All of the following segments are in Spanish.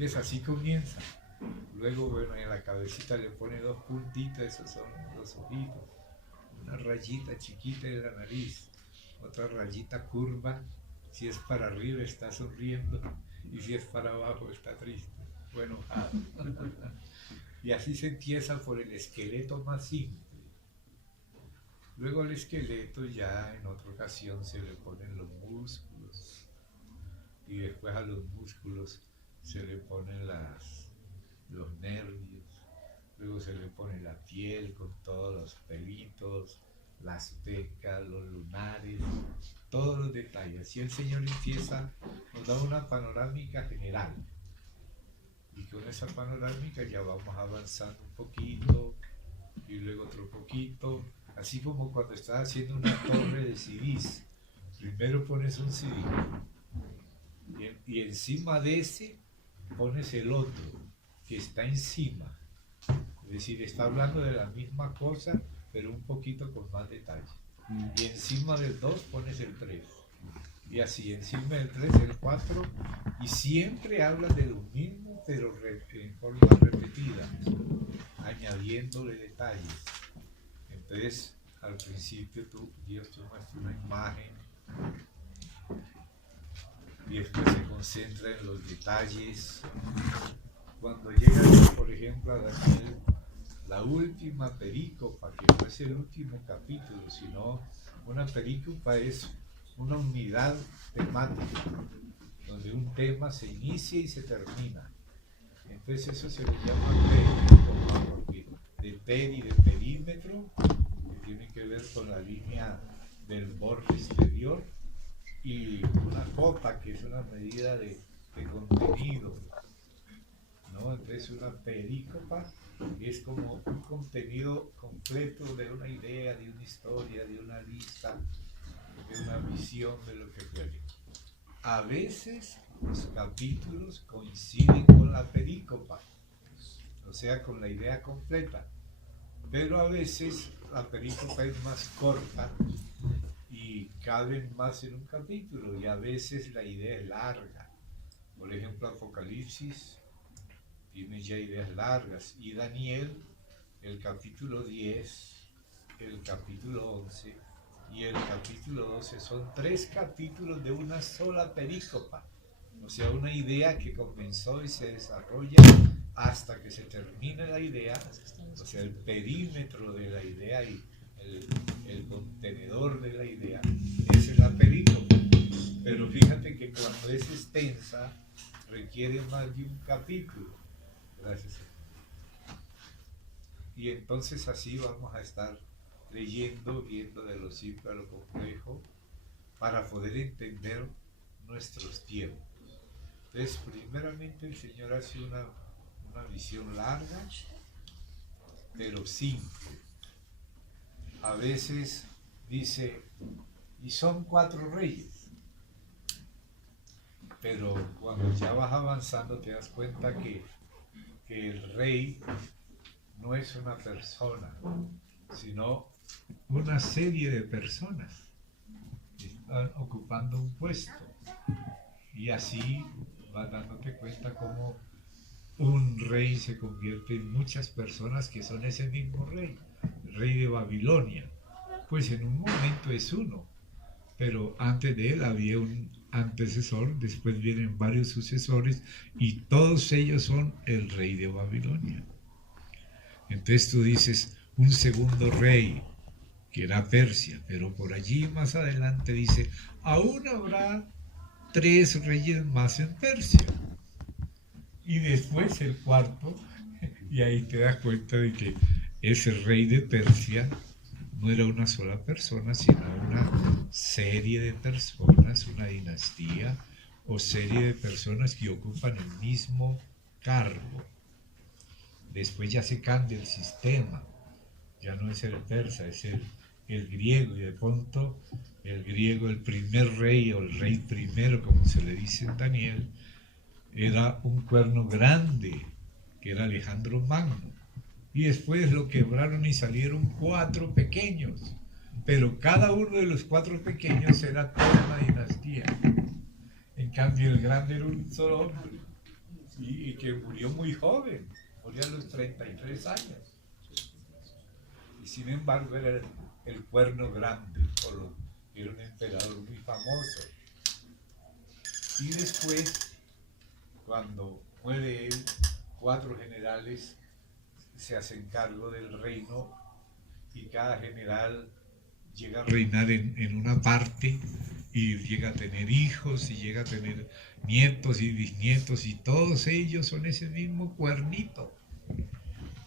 Entonces así comienza. Luego, bueno, en la cabecita le pone dos puntitos, esos son los ojitos. Una rayita chiquita en la nariz, otra rayita curva. Si es para arriba está sonriendo y si es para abajo está triste o enojado. Y así se empieza por el esqueleto más simple. Luego al esqueleto ya en otra ocasión se le ponen los músculos y después a los músculos se le ponen los nervios, luego se le pone la piel con todos los pelitos, las pecas, los lunares, todos los detalles. Y el Señor empieza, nos da una panorámica general. Y con esa panorámica ya vamos avanzando un poquito y luego otro poquito. Así como cuando estás haciendo una torre de CDs. Primero pones un CD y encima de ese pones el otro que está encima. Es decir, está hablando de la misma cosa, pero un poquito con más detalle. Y encima del 2 pones el 3. Y así, encima del 3 el 4. Y siempre hablan de lo mismo, pero en forma repetida, añadiéndole detalles. Entonces, al principio Dios te muestra una imagen y después se concentra en los detalles. Cuando llega, por ejemplo, a Daniel, la última perícopa, que no es el último capítulo, sino una perícopa es una unidad temática, donde un tema se inicia y se termina. Entonces eso se le llama perícopa, porque de peri, de perímetro, que tiene que ver con la línea del borde exterior, y una copa, que es una medida de contenido, ¿no? Entonces una perícopa es como un contenido completo de una idea, de una historia, de una lista, de una visión de lo que fue. A veces los capítulos coinciden con la perícopa, o sea, con la idea completa, pero a veces la perícopa es más corta y caben más en un capítulo, y a veces la idea es larga. Por ejemplo, Apocalipsis tiene ya ideas largas, y Daniel, el capítulo 10, el capítulo 11 y el capítulo 12 son 3 capítulos de una sola perícopa, o sea, una idea que comenzó y se desarrolla hasta que se termina la idea, o sea, el perímetro de la idea y el contenedor de la idea, esa es la perícopa. Pero fíjate que cuando es extensa requiere más de un capítulo. Gracias. Y entonces así vamos a estar leyendo, viendo de lo simple a lo complejo, para poder entender nuestros tiempos. Entonces, primeramente el Señor hace una visión larga, pero simple. A veces dice, y son 4 reyes. Pero cuando ya vas avanzando te das cuenta que el rey no es una persona, sino una serie de personas que están ocupando un puesto. Y así vas dándote cuenta cómo un rey se convierte en muchas personas que son ese mismo rey, el rey de Babilonia. Pues en un momento es uno, pero antes de él había un antecesor, después vienen varios sucesores y todos ellos son el rey de Babilonia. Entonces tú dices, un segundo rey, que era Persia, pero por allí más adelante dice, aún habrá 3 reyes más en Persia. Y después el cuarto, y ahí te das cuenta de que ese rey de Persia no era una sola persona, sino una serie de personas, una dinastía o serie de personas que ocupan el mismo cargo. Después ya se cambia el sistema, ya no es el persa, es el griego, y de pronto el griego, el primer rey o el rey primero, como se le dice en Daniel, era un cuerno grande, que era Alejandro Magno. Y después lo quebraron y salieron 4 pequeños, pero cada uno de los 4 pequeños era toda una dinastía. En cambio el grande era un solo hombre, y que murió muy joven, murió a los 33 años. Y sin embargo era el Cuerno Grande, era un emperador muy famoso. Y después, cuando muere él, 4 generales se hacen cargo del reino y cada general llega a reinar en una parte y llega a tener hijos y llega a tener nietos y bisnietos y todos ellos son ese mismo cuernito.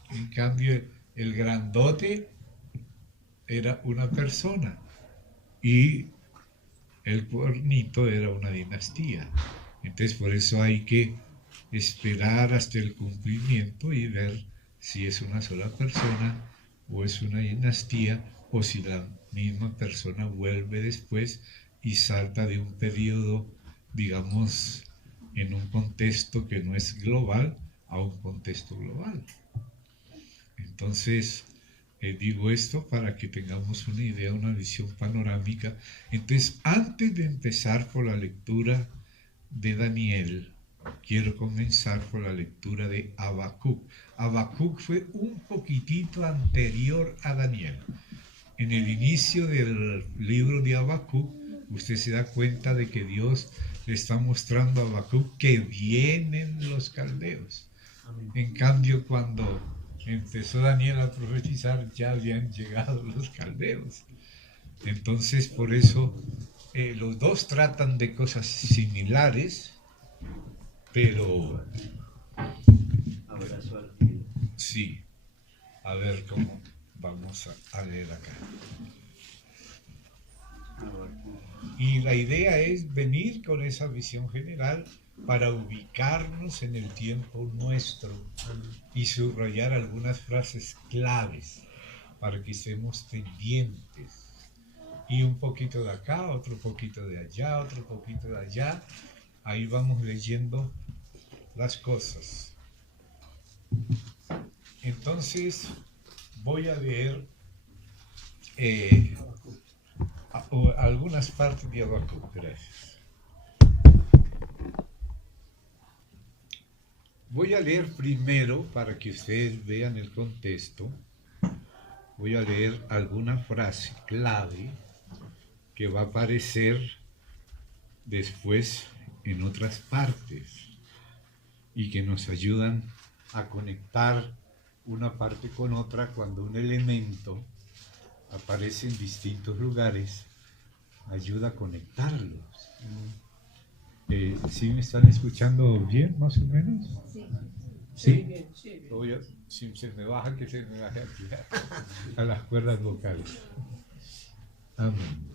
En cambio, el grandote era una persona y el cuernito era una dinastía. Entonces por eso hay que esperar hasta el cumplimiento y ver si es una sola persona o es una dinastía o si la misma persona vuelve después y salta de un periodo, digamos, en un contexto que no es global a un contexto global. Entonces, digo esto para que tengamos una idea, una visión panorámica. Entonces, antes de empezar por la lectura de Daniel, quiero comenzar por la lectura de Habacuc. Habacuc fue un poquitito anterior a Daniel. En el inicio del libro de Habacuc, usted se da cuenta de que Dios le está mostrando a Habacuc que vienen los caldeos. En cambio, cuando empezó Daniel a profetizar, ya habían llegado los caldeos. Entonces, por eso, los dos tratan de cosas similares, pero... Sí, a ver cómo vamos a leer acá. Y la idea es venir con esa visión general para ubicarnos en el tiempo nuestro y subrayar algunas frases claves para que estemos pendientes. Y un poquito de acá, otro poquito de allá, otro poquito de allá. Ahí vamos leyendo las cosas. Entonces voy a leer algunas partes de Habacuc. Gracias. Voy a leer primero, para que ustedes vean el contexto, voy a leer alguna frase clave que va a aparecer después en otras partes y que nos ayudan a conectar una parte con otra cuando un elemento aparece en distintos lugares, ayuda a conectarlos. ¿Sí me están escuchando bien, más o menos? Sí. ¿Sí? Si se me baja, que se me baje aquí a las cuerdas vocales. Amén.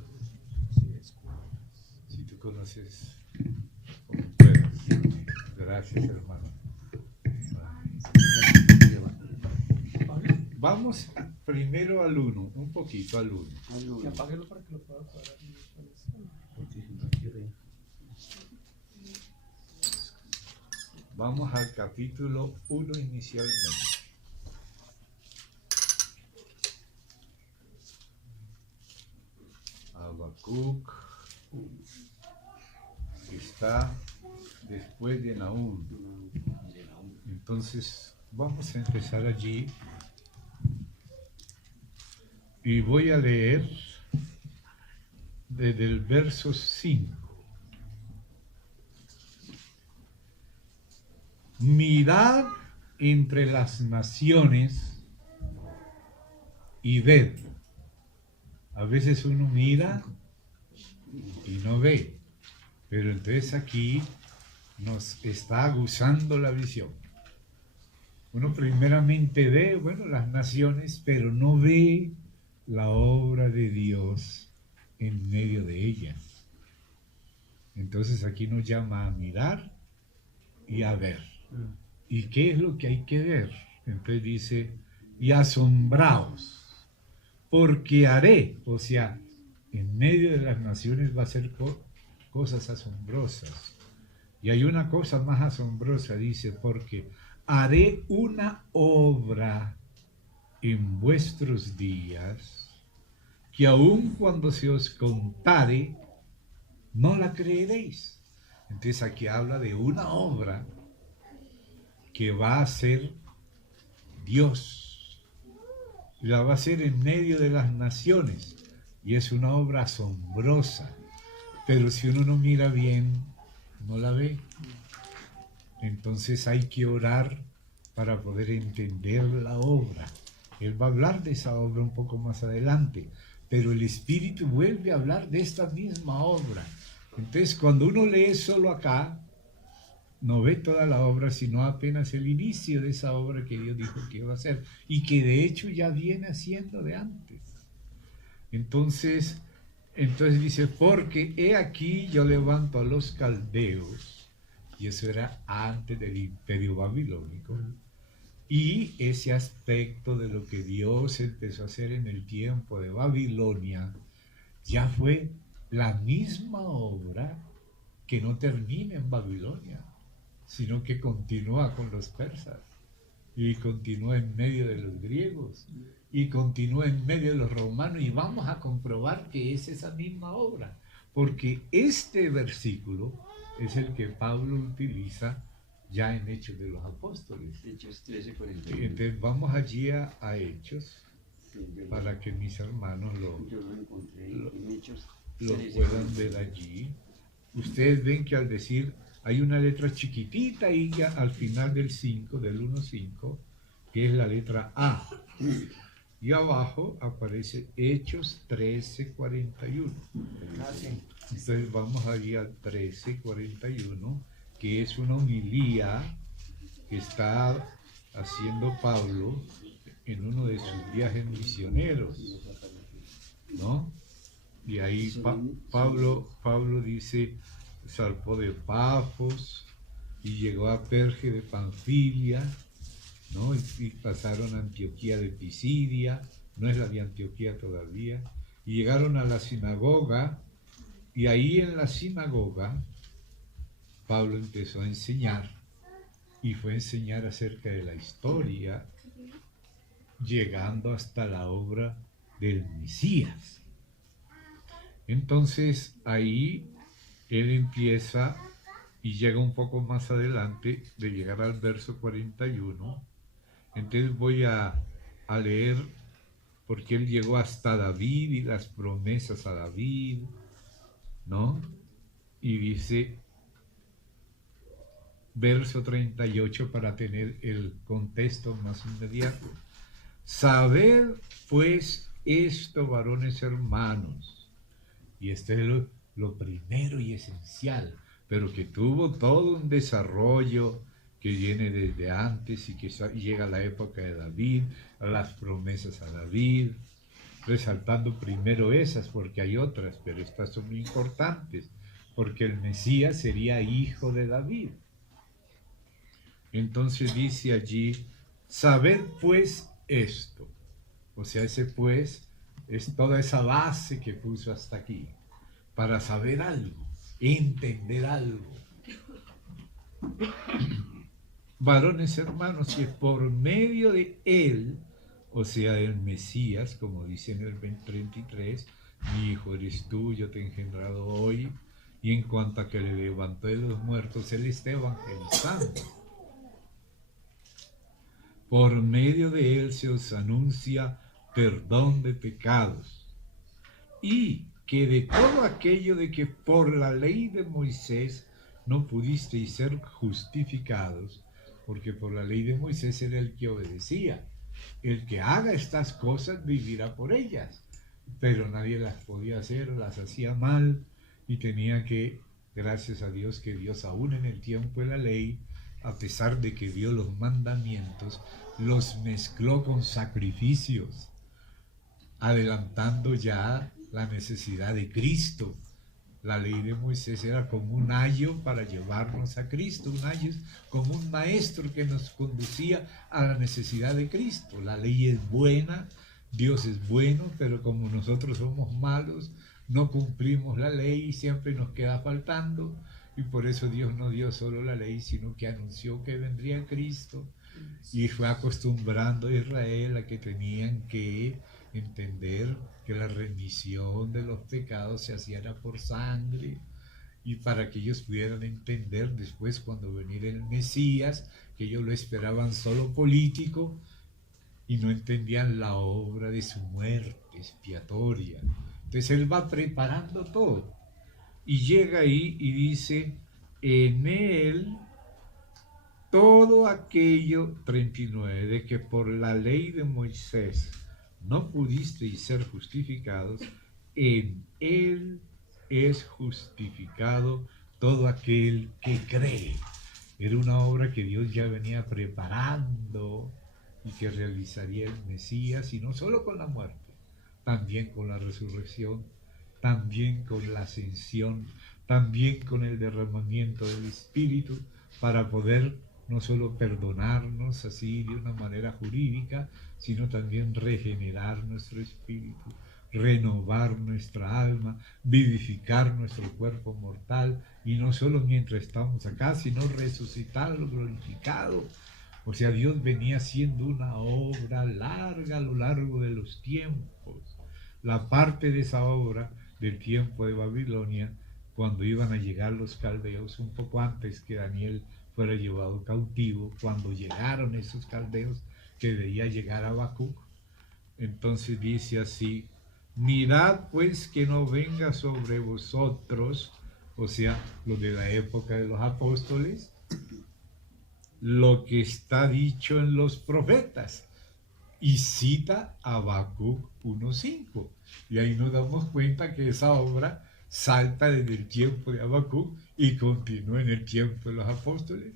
Si tú conoces como puedas. Gracias, hermano. Vamos primero al 1, un poquito al 1. Apáguelo para que lo pueda cuadrar. Vamos al capítulo 1 inicialmente. Habacuc está después de Nahum. Entonces vamos a empezar allí y voy a leer desde el verso 5. Mirad entre las naciones y ved. A veces uno mira y no ve, pero entonces aquí nos está aguzando la visión. Uno primeramente ve, bueno, las naciones, pero no ve la obra de Dios en medio de ellas. Entonces aquí nos llama a mirar y a ver. ¿Y qué es lo que hay que ver? Entonces dice, y asombraos, porque haré, o sea, en medio de las naciones va a ser cosas asombrosas. Y hay una cosa más asombrosa, dice, porque haré una obra en vuestros días, que aun cuando se os contare, no la creeréis. Entonces aquí habla de una obra que va a hacer Dios. La va a hacer en medio de las naciones. Y es una obra asombrosa. Pero si uno no mira bien, no la ve. Entonces hay que orar para poder entender la obra. Él va a hablar de esa obra un poco más adelante, pero el Espíritu vuelve a hablar de esta misma obra. Entonces, cuando uno lee solo acá, no ve toda la obra, sino apenas el inicio de esa obra que Dios dijo que iba a hacer, y que de hecho ya viene haciendo de antes. Entonces dice, porque he aquí yo levanto a los caldeos, y eso era antes del imperio babilónico, y ese aspecto de lo que Dios empezó a hacer en el tiempo de Babilonia, ya fue la misma obra que no termina en Babilonia, sino que continúa con los persas, y continúa en medio de los griegos, y continúa en medio de los romanos, y vamos a comprobar que es esa misma obra, porque este versículo es el que Pablo utiliza ya en Hechos de los Apóstoles. Hechos 13:41. Entonces vamos allí a Hechos, para que mis hermanos Yo lo encontré en Hechos lo 13:41. puedan ver allí. Ustedes ven que al decir, hay una letra chiquitita ahí ya al final del 5, del 1-5, que es la letra A. Y abajo aparece Hechos 13:41. Entonces vamos allí al 13:41, que es una homilía que está haciendo Pablo en uno de sus viajes misioneros, ¿no? Y ahí Pablo dice, zarpó de Pafos y llegó a Perge de Panfilia, ¿no? Y pasaron a Antioquía de Pisidia, no es la de Antioquía todavía, y llegaron a la sinagoga, y ahí en la sinagoga Pablo empezó a enseñar, y fue a enseñar acerca de la historia, llegando hasta la obra del Mesías. Entonces ahí él empieza y llega un poco más adelante de llegar al verso 41. Entonces voy a leer, porque él llegó hasta David y las promesas a David, ¿no? Y dice, verso 38, para tener el contexto más inmediato. Sabed pues esto, varones hermanos, y este es lo primero y esencial, pero que tuvo todo un desarrollo que viene desde antes y que llega a la época de David, a las promesas a David, resaltando primero esas, porque hay otras, pero estas son muy importantes, porque el Mesías sería hijo de David. Entonces dice allí, sabed pues esto, o sea, ese pues es toda esa base que puso hasta aquí, para saber algo, entender algo. Varones hermanos, que por medio de él, o sea, del Mesías, como dice en el 33, mi hijo eres tú, yo te he engendrado hoy, y en cuanto a que le levantó de los muertos, él está evangelizando. Por medio de él se os anuncia perdón de pecados, y que de todo aquello de que por la ley de Moisés no pudisteis ser justificados, porque por la ley de Moisés era el que obedecía. El que haga estas cosas vivirá por ellas, pero nadie las podía hacer, las hacía mal, y tenía que, gracias a Dios, que Dios aún en el tiempo de la ley, a pesar de que dio los mandamientos, los mezcló con sacrificios, adelantando ya la necesidad de Cristo. La ley de Moisés era como un ayo para llevarnos a Cristo, un ayo es como un maestro que nos conducía a la necesidad de Cristo. La ley es buena, Dios es bueno, pero como nosotros somos malos, no cumplimos la ley y siempre nos queda faltando, y por eso Dios no dio solo la ley, sino que anunció que vendría Cristo, y fue acostumbrando a Israel a que tenían que entender que la remisión de los pecados se hacía por sangre, y para que ellos pudieran entender después cuando viniera el Mesías, que ellos lo esperaban solo político y no entendían la obra de su muerte expiatoria. Entonces él va preparando todo y llega ahí y dice, en él todo aquello, 39, de que por la ley de Moisés no pudisteis ser justificados, en él es justificado todo aquel que cree. Era una obra que Dios ya venía preparando y que realizaría el Mesías, y no solo con la muerte, también con la resurrección, también con la ascensión, también con el derramamiento del Espíritu, para poder no solo perdonarnos así de una manera jurídica, sino también regenerar nuestro espíritu, renovar nuestra alma, vivificar nuestro cuerpo mortal, y no solo mientras estamos acá, sino resucitarlo, glorificado. O sea, Dios venía haciendo una obra larga a lo largo de los tiempos. La parte de esa obra del tiempo de Babilonia, cuando iban a llegar los caldeos, un poco antes que Daniel fuera llevado cautivo, cuando llegaron esos caldeos, que debía llegar a Habacuc, entonces dice así: mirad pues que no venga sobre vosotros, o sea, lo de la época de los apóstoles, lo que está dicho en los profetas. Y cita Habacuc 1:5. Y ahí nos damos cuenta que esa obra salta desde el tiempo de Habacuc y continúa en el tiempo de los apóstoles,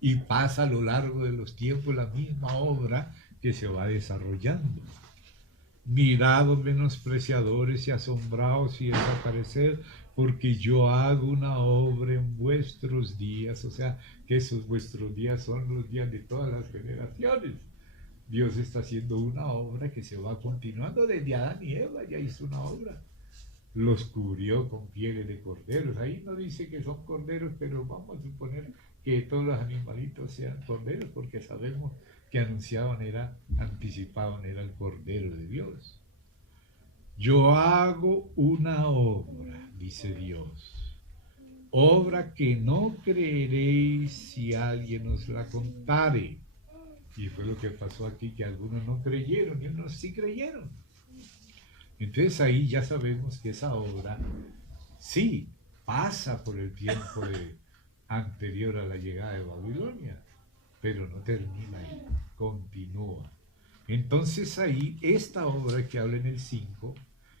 y pasa a lo largo de los tiempos la misma obra que se va desarrollando. Mirad, menospreciadores, y asombraos y desaparecer, porque yo hago una obra en vuestros días. O sea, que esos vuestros días son los días de todas las generaciones. Dios está haciendo una obra que se va continuando desde Adán y Eva. Ya hizo una obra, los cubrió con pieles de corderos. Ahí no dice que son corderos, pero vamos a suponer que todos los animalitos sean corderos, porque sabemos que anticipaban era el Cordero de Dios. Yo hago una obra, dice Dios, obra que no creeréis si alguien os la contare. Y fue lo que pasó aquí, que algunos no creyeron y unos sí creyeron. Entonces ahí ya sabemos que esa obra sí pasa por el tiempo anterior a la llegada de Babilonia, pero no termina ahí, continúa. Entonces ahí esta obra que habla en el 5,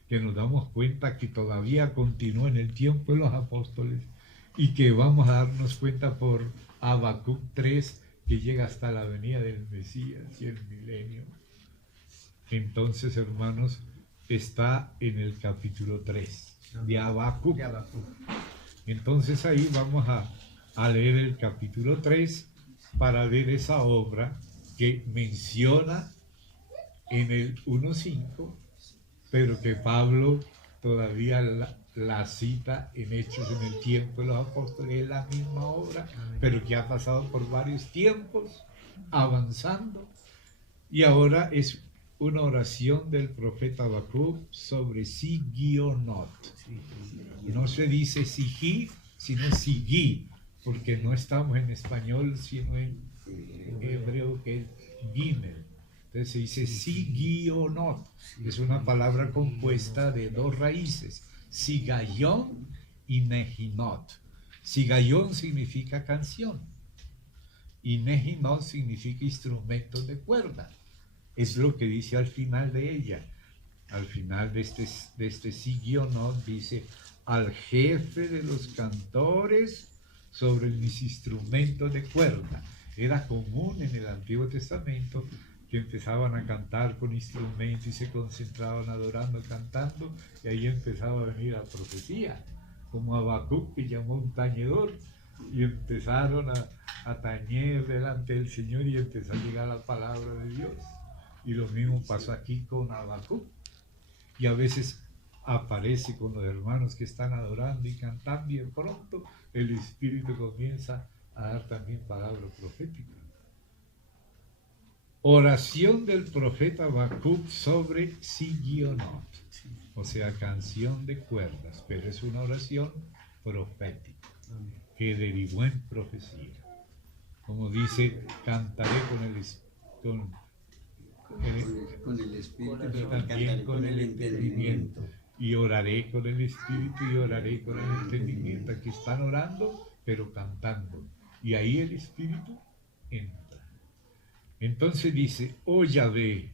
que nos damos cuenta que todavía continúa en el tiempo de los apóstoles, y que vamos a darnos cuenta por Habacuc 3, que llega hasta la venida del Mesías y el milenio. Entonces, hermanos, está en el capítulo 3 de Habacuc. Entonces ahí vamos a leer el capítulo 3 para ver esa obra que menciona en el 1:5, pero que Pablo todavía la cita en Hechos en el tiempo de los apóstoles. Es la misma obra, pero que ha pasado por varios tiempos, avanzando, y ahora es una oración del profeta Habacuc sobre Sigionot. No se dice Sigi, sino Sigi, porque no estamos en español, sino en hebreo, que es Gimel. Entonces se dice Sigionot. Es una palabra compuesta de dos raíces, Sigayón y Nehinot. Sigayón significa canción y Nehinot significa instrumentos de cuerda. Es lo que dice al final de ella. Al final de este Sigionot dice: al jefe de los cantores sobre mis instrumentos de cuerda. Era común en el Antiguo Testamento que empezaban a cantar con instrumentos y se concentraban adorando, cantando, y ahí empezaba a venir la profecía, como Habacuc, que llamó un tañedor, y empezaron a tañer delante del Señor, y empezó a llegar la palabra de Dios. Y lo mismo pasó aquí con Habacuc. Y a veces aparece con los hermanos que están adorando y cantando, y de pronto el Espíritu comienza a dar también palabra profética. Oración del profeta Habacuc sobre Sigionot, o sea, canción de cuerdas, pero es una oración profético, que derivó en profecía. Como dice, cantaré Con el espíritu, y pero también cantaré con el entendimiento. Y oraré con el espíritu y oraré con el entendimiento. Aquí están orando, pero cantando. Y ahí el espíritu entra. Entonces dice, oh Yahvé,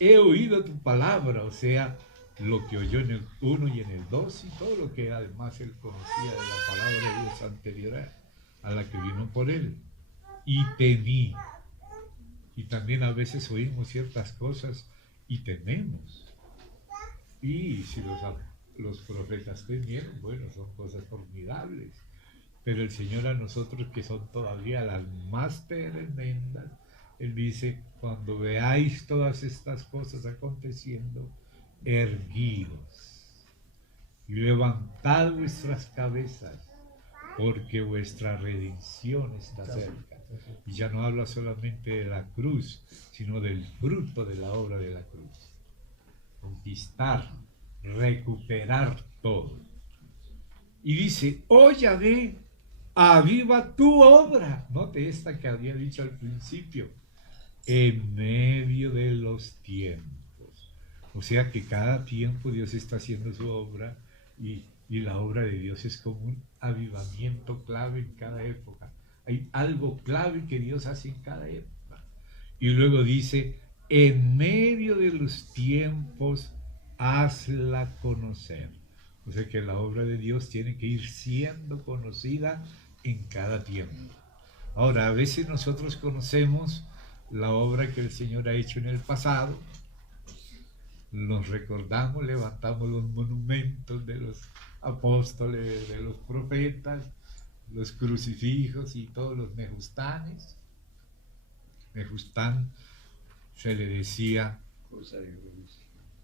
he oído tu palabra, o sea, lo que oyó en el 1 y en el 2 y todo lo que además él conocía de la palabra de Dios anterior a la que vino por él. Y temí. Y también a veces oímos ciertas cosas y tememos. Y si los profetas temieron, bueno, son cosas formidables. Pero el Señor a nosotros que son todavía las más tremendas, Él dice, cuando veáis todas estas cosas aconteciendo, erguíos y levantad vuestras cabezas, porque vuestra redención está cerca. Y ya no habla solamente de la cruz, sino del fruto de la obra de la cruz. Conquistar, recuperar todo. Y dice, oh Yahvé, aviva tu obra. Note esta que había dicho al principio, en medio de los tiempos. O sea que cada tiempo Dios está haciendo su obra y la obra de Dios es como un avivamiento clave en cada época. Hay algo clave que Dios hace en cada época. Y luego dice, en medio de los tiempos, hazla conocer. O sea que la obra de Dios tiene que ir siendo conocida en cada tiempo. Ahora, a veces nosotros conocemos la obra que el Señor ha hecho en el pasado, nos recordamos, levantamos los monumentos de los apóstoles, de los profetas, los crucifijos y todos los nehustanes. Nehustán se le decía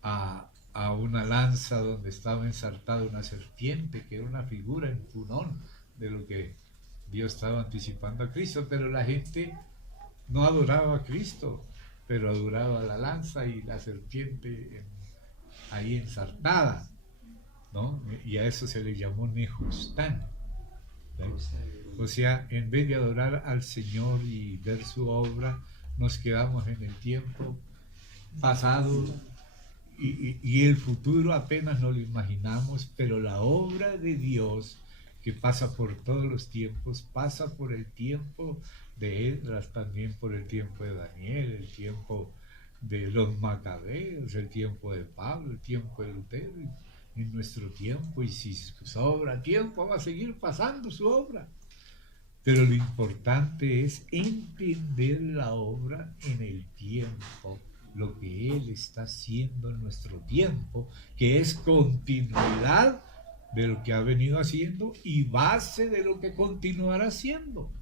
a una lanza donde estaba ensartada una serpiente, que era una figura en Funón de lo que Dios estaba anticipando a Cristo, pero la gente no adoraba a Cristo, pero adoraba la lanza y la serpiente ahí ensartada, ¿no? Y a eso se le llamó Nehustán. O sea, en vez de adorar al Señor y ver su obra, nos quedamos en el tiempo pasado y el futuro apenas no lo imaginamos, pero la obra de Dios que pasa por todos los tiempos, pasa por el tiempo de Esdras, también por el tiempo de Daniel, el tiempo de los Macabeos, el tiempo de Pablo, el tiempo de Lutero, en nuestro tiempo, y si sobra tiempo va a seguir pasando su obra. Pero lo importante es entender la obra en el tiempo, lo que Él está haciendo en nuestro tiempo, que es continuidad de lo que ha venido haciendo y base de lo que continuará haciendo.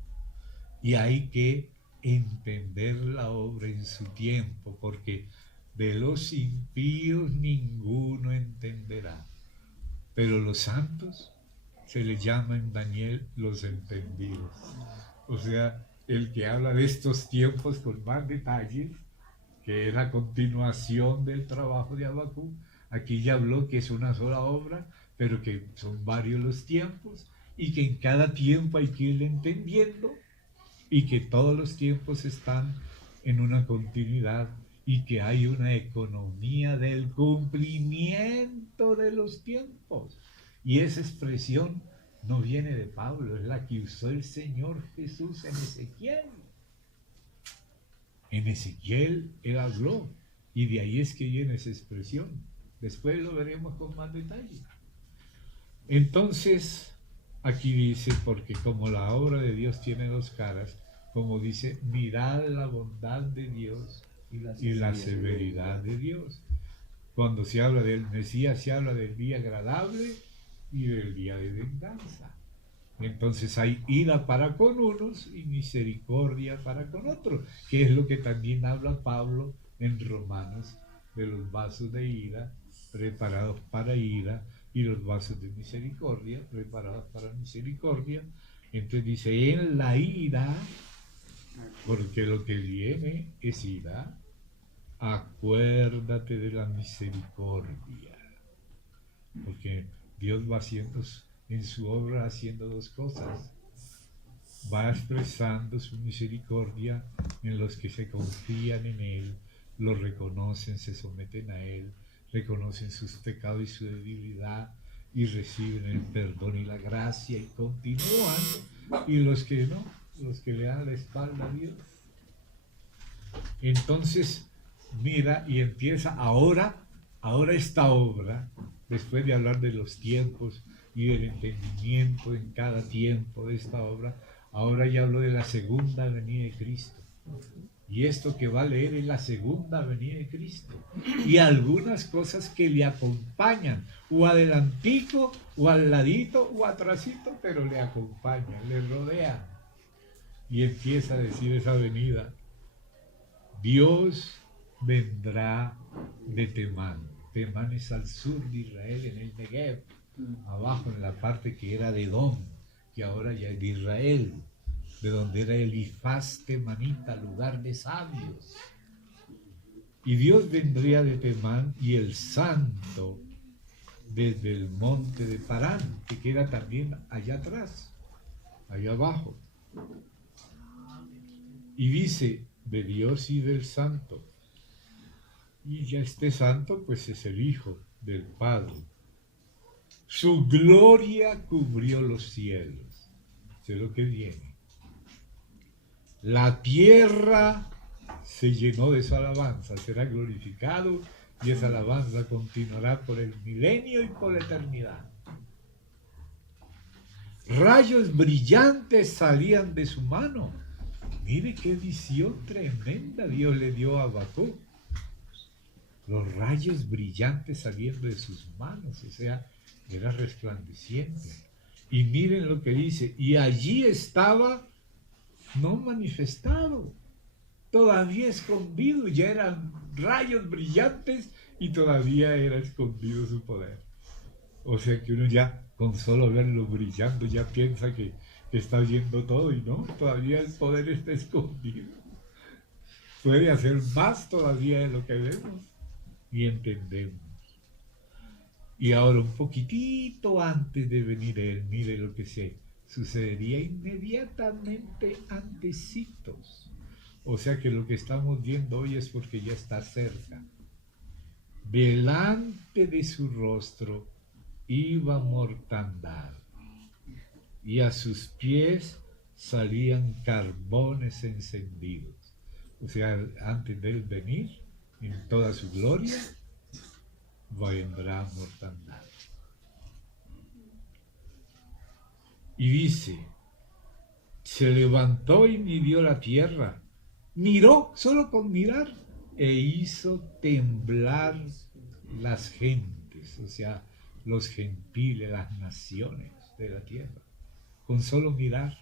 Y hay que entender la obra en su tiempo, porque de los impíos ninguno entenderá, pero los santos se les llama en Daniel los entendidos. O sea, el que habla de estos tiempos con más detalles, que es la continuación del trabajo de Habacuc. Aquí ya habló que es una sola obra, pero que son varios los tiempos y que en cada tiempo hay que ir entendiendo y que todos los tiempos están en una continuidad y que hay una economía del cumplimiento de los tiempos. Y esa expresión no viene de Pablo, es la que usó el Señor Jesús en Ezequiel. En Ezequiel él habló y de ahí es que viene esa expresión. Después lo veremos con más detalle. Entonces, aquí dice, porque como la obra de Dios tiene dos caras, como dice, mirad la bondad de Dios y la severidad de Dios. Cuando se habla del Mesías, se habla del día agradable y del día de venganza. Entonces hay ira para con unos y misericordia para con otros, que es lo que también habla Pablo en Romanos, de los vasos de ira preparados para ira y los vasos de misericordia preparados para misericordia. Entonces dice, en la ira, porque lo que viene es ira, acuérdate de la misericordia, porque Dios va haciendo en su obra haciendo dos cosas. Va expresando su misericordia en los que se confían en Él, lo reconocen, se someten a Él, reconocen sus pecados y su debilidad y reciben el perdón y la gracia y continúan. Y los que no, los que le dan la espalda a Dios. Entonces, mira, y empieza ahora esta obra, después de hablar de los tiempos y del entendimiento en cada tiempo de esta obra, ahora ya hablo de la segunda venida de Cristo. Y esto que va a leer es la segunda venida de Cristo. Y algunas cosas que le acompañan, o adelantico, o al ladito, o atrasito, pero le acompañan, le rodean. Y empieza a decir esa venida: Dios vendrá de Temán. Temán es al sur de Israel, en el Negev, abajo en la parte que era de Edom, que ahora ya es de Israel, de donde era Elifaz temanita, lugar de sabios. Y Dios vendría de Temán, y el santo desde el monte de Parán, que queda también allá atrás, allá abajo. Y dice: de Dios y del santo. Y ya este santo pues es el Hijo del Padre. Su gloria cubrió los cielos. Eso es lo que viene. La tierra se llenó de su alabanza, será glorificado, y esa alabanza continuará por el milenio y por la eternidad. Rayos brillantes salían de su mano. Mire qué visión tremenda Dios le dio a Habacuc. Los rayos brillantes saliendo de sus manos, o sea, era resplandeciente. Y miren lo que dice: y allí estaba no manifestado, todavía escondido. Ya eran rayos brillantes y todavía era escondido su poder. O sea que uno ya con solo verlo brillando ya piensa que está viendo todo, y no, todavía el poder está escondido. Puede hacer más todavía de lo que vemos y entendemos. Y ahora, un poquitito antes de venir Él, mire lo que se sucedería inmediatamente antecitos. O sea que lo que estamos viendo hoy es porque ya está cerca. Delante de su rostro iba mortandad, y a sus pies salían carbones encendidos. O sea, antes de Él venir, en toda su gloria, vendrá mortandad. Y dice: se levantó y midió la tierra, miró, solo con mirar, e hizo temblar las gentes, o sea, los gentiles, las naciones de la tierra. Con solo mirar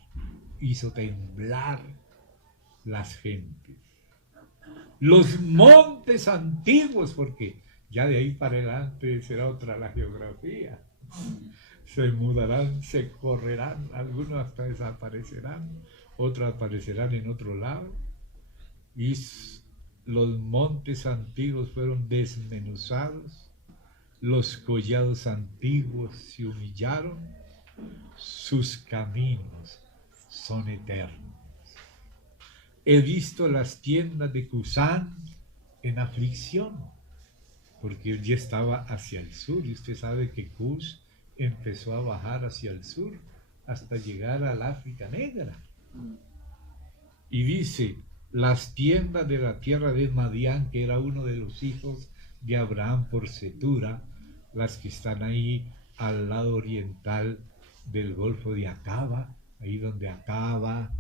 hizo temblar las gentes. Los montes antiguos, porque ya de ahí para adelante será otra la geografía. Se mudarán, se correrán, algunos hasta desaparecerán, otros aparecerán en otro lado. Y los montes antiguos fueron desmenuzados, los collados antiguos se humillaron, sus caminos son eternos. He visto las tiendas de Cusán en aflicción, porque él ya estaba hacia el sur, y usted sabe que Cus empezó a bajar hacia el sur hasta llegar al África Negra. Y dice: las tiendas de la tierra de Madián, que era uno de los hijos de Abraham por Cetura, las que están ahí al lado oriental del Golfo de Acaba, ahí donde acaba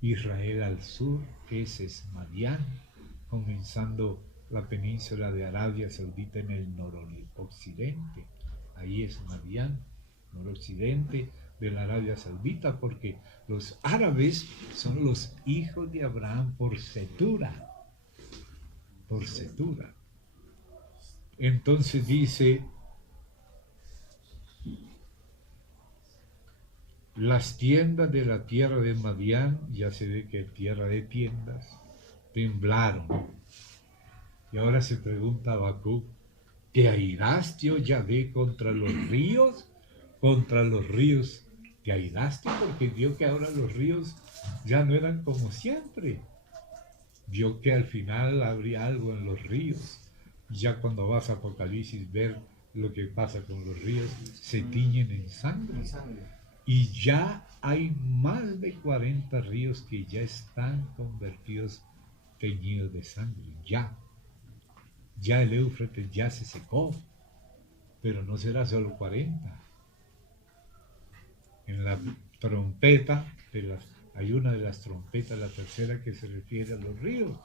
Israel al sur, ese es Madián, comenzando la península de Arabia Saudita en el noroccidente. Ahí es Madián, noroccidente de la Arabia Saudita, porque los árabes son los hijos de Abraham por Cetura. Por Cetura. Entonces dice: las tiendas de la tierra de Madián, ya se ve que es tierra de tiendas, temblaron. Y ahora se pregunta Habacuc: ¿te airaste, oh Yahvé, contra los ríos? contra los ríos. Te airaste porque vio que ahora los ríos ya no eran como siempre. Vio que al final habría algo en los ríos. Ya cuando vas a Apocalipsis, ver lo que pasa con los ríos, se tiñen en sangre. Y ya hay más de 40 ríos que ya están convertidos, teñidos de sangre. Ya el Éufrates ya se secó, pero no será solo 40. En la trompeta, hay una de las trompetas, la tercera, que se refiere a los ríos.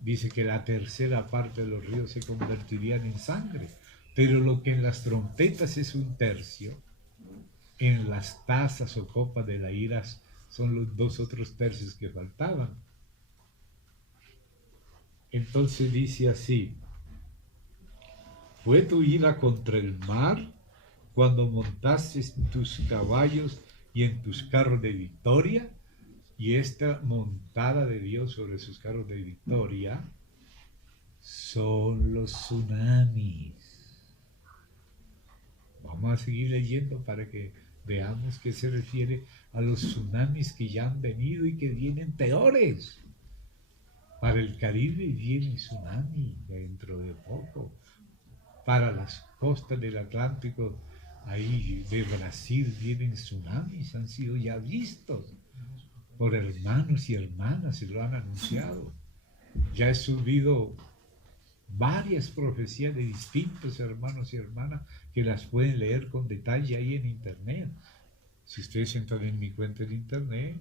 Dice que la tercera parte de los ríos se convertirían en sangre, pero lo que en las trompetas es un tercio, en las tazas o copas de la ira son los 2 otros tercios que faltaban. Entonces dice así: fue tu ira contra el mar cuando montaste en tus caballos y en tus carros de victoria. Y esta montada de Dios sobre sus carros de victoria son los tsunamis. Vamos a seguir leyendo para que veamos qué se refiere a los tsunamis que ya han venido y que vienen peores. Para el Caribe viene tsunami dentro de poco. Para las costas del Atlántico, ahí de Brasil, vienen tsunamis, han sido ya vistos por hermanos y hermanas, se lo han anunciado. Ya he subido varias profecías de distintos hermanos y hermanas que las pueden leer con detalle ahí en internet. Si ustedes entran en mi cuenta de internet,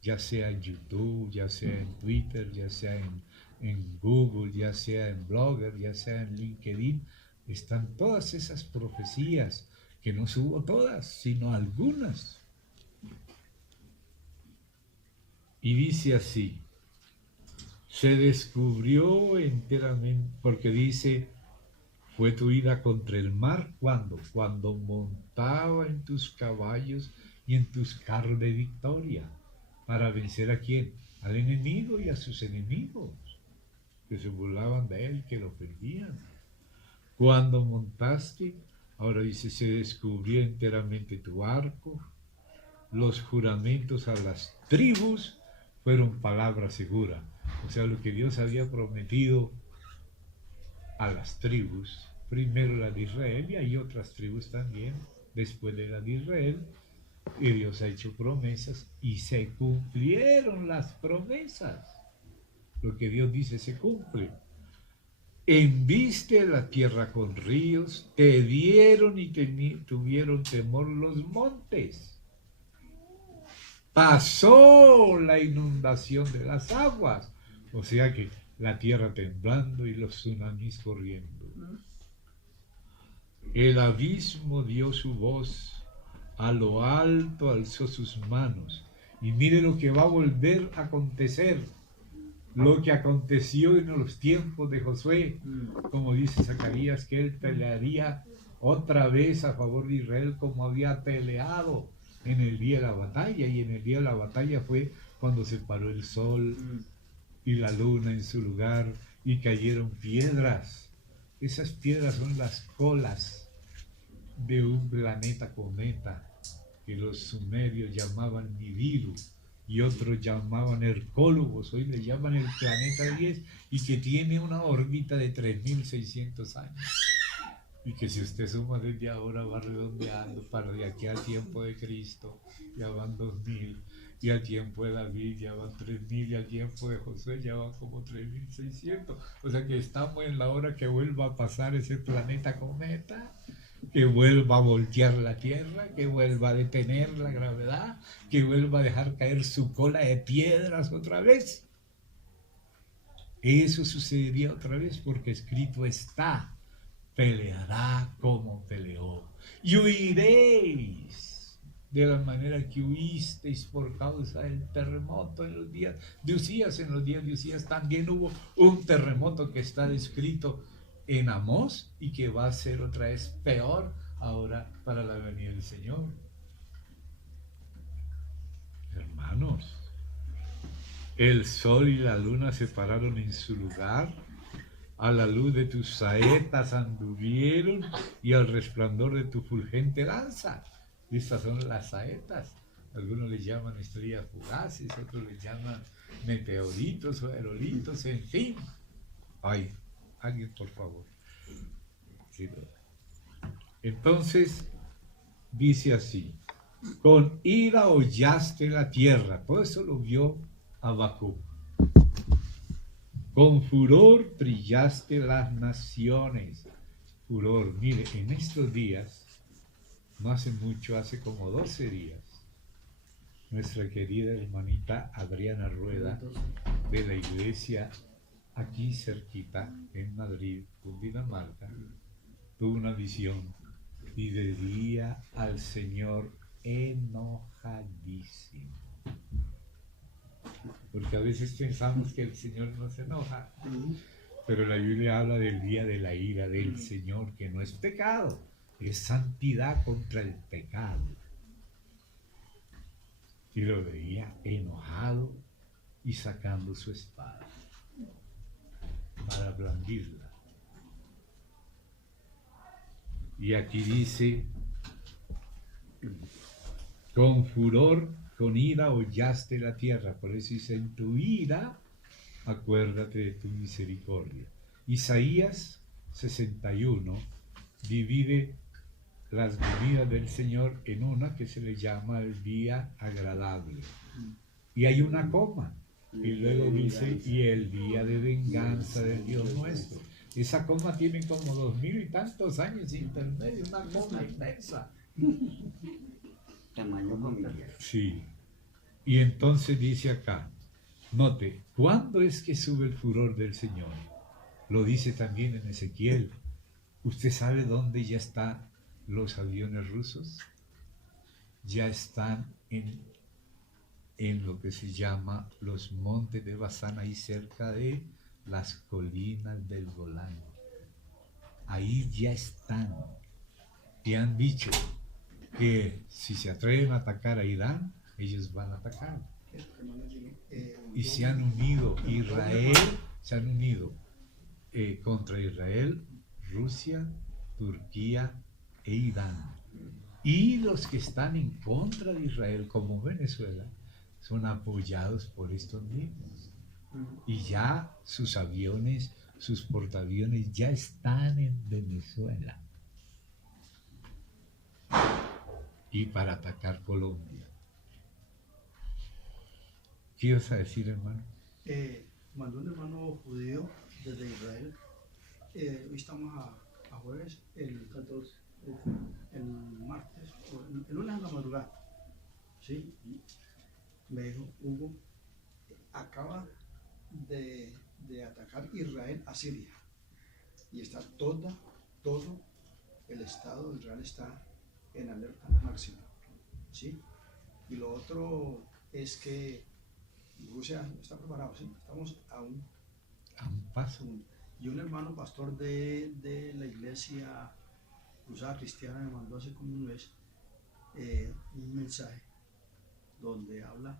ya sea en YouTube, ya sea en Twitter, ya sea en Google, ya sea en Blogger, ya sea en LinkedIn, están todas esas profecías, que no subo todas, sino algunas. Y dice así: se descubrió enteramente, porque dice, fue tu ira contra el mar, cuando montaba en tus caballos y en tus carros de victoria, para vencer ¿a quién? Al enemigo y a sus enemigos, que se burlaban de él, que lo ofendían. Cuando montaste, ahora dice, se descubrió enteramente tu arco, los juramentos a las tribus fueron palabra segura. O sea, lo que Dios había prometido a las tribus, primero la de Israel, y hay otras tribus también después de la de Israel, y Dios ha hecho promesas y se cumplieron las promesas. Lo que Dios dice se cumple. Enviste la tierra con ríos, te dieron y tuvieron temor los montes. Pasó la inundación de las aguas, o sea que la tierra temblando y los tsunamis corriendo. El abismo dio su voz, a lo alto alzó sus manos, y mire lo que va a volver a acontecer, lo que aconteció en los tiempos de Josué, como dice Zacarías, que él pelearía otra vez a favor de Israel como había peleado en el día de la batalla, y en el día de la batalla fue cuando se paró el sol y la luna en su lugar y cayeron piedras. Esas piedras son las colas de un planeta cometa que los sumerios llamaban Nibiru y otros llamaban Hercólogos, hoy le llaman el planeta 10, y que tiene una órbita de 3.600 años. Y que si usted suma desde ahora va redondeando para de aquí al tiempo de Cristo, ya van 2.000, y al tiempo de David ya van 3.000, y al tiempo de Josué ya van como 3.600. O sea que estamos en la hora que vuelva a pasar ese planeta cometa, que vuelva a voltear la Tierra, que vuelva a detener la gravedad, que vuelva a dejar caer su cola de piedras otra vez. Eso sucedería otra vez porque escrito está: peleará como peleó, y huiréis de la manera que huisteis por causa del terremoto en los días de Usías. En los días de Usías también hubo un terremoto que está descrito en Amós y que va a ser otra vez peor ahora para la venida del Señor. Hermanos, el sol y la luna se pararon en su lugar, A la luz de tus saetas anduvieron y al resplandor de tu fulgente lanza. Estas son las saetas. Algunos les llaman estrellas fugaces, otros les llaman meteoritos o aerolitos, en fin. Ay, alguien por favor. Sí. Entonces, dice así, con ira hollaste la tierra. Todo eso lo vio Habacuc. Con furor trillaste las naciones. Furor, mire, en estos días, no hace mucho, hace como 12 días, nuestra querida hermanita Adriana Rueda, de la iglesia aquí cerquita, en Madrid, Cundinamarca, tuvo una visión y veía al Señor enojadísimo. Porque a veces pensamos que el Señor no se enoja, pero la Biblia habla del día de la ira del Señor, que no es pecado, es santidad contra el pecado. Y lo veía enojado y sacando su espada para blandirla. Y aquí dice, con furor, con ira hollaste la tierra. Por eso dice, en tu ira, acuérdate de tu misericordia. Isaías 61 divide las venidas del Señor en una que se le llama el día agradable. Y hay una coma. Y luego dice, y el día de venganza del Dios nuestro. Esa coma tiene como 2000 y tantos años intermedio, una coma inmensa. Tamaño familiar. Sí. Y entonces dice acá, note, ¿cuándo es que sube el furor del Señor? Lo dice también en Ezequiel. ¿Usted sabe dónde ya están los aviones rusos? Ya están en lo que se llama los montes de Basán, ahí cerca de las colinas del Golán. Ahí ya están. Y han dicho que si se atreven a atacar a Irán, ellos van a atacar. Y se han unido contra Israel, Rusia, Turquía e Irán. Y los que están en contra de Israel, como Venezuela, son apoyados por estos mismos. Y ya sus aviones, sus portaaviones ya están en Venezuela. Y para atacar Colombia. ¿Qué ibas a decir, hermano? Mandó un hermano judío desde Israel. Hoy estamos a jueves, el 14, el martes, el lunes en la madrugada. ¿Sí? Me dijo, Hugo, acaba de atacar Israel a Siria. Y está todo el Estado de Israel está en alerta máxima. ¿Sí? Y lo otro es que Rusia está preparado, ¿sí? Estamos a un paso. Y un hermano pastor de la iglesia Cruzada Cristiana me mandó hace como un mes un mensaje donde habla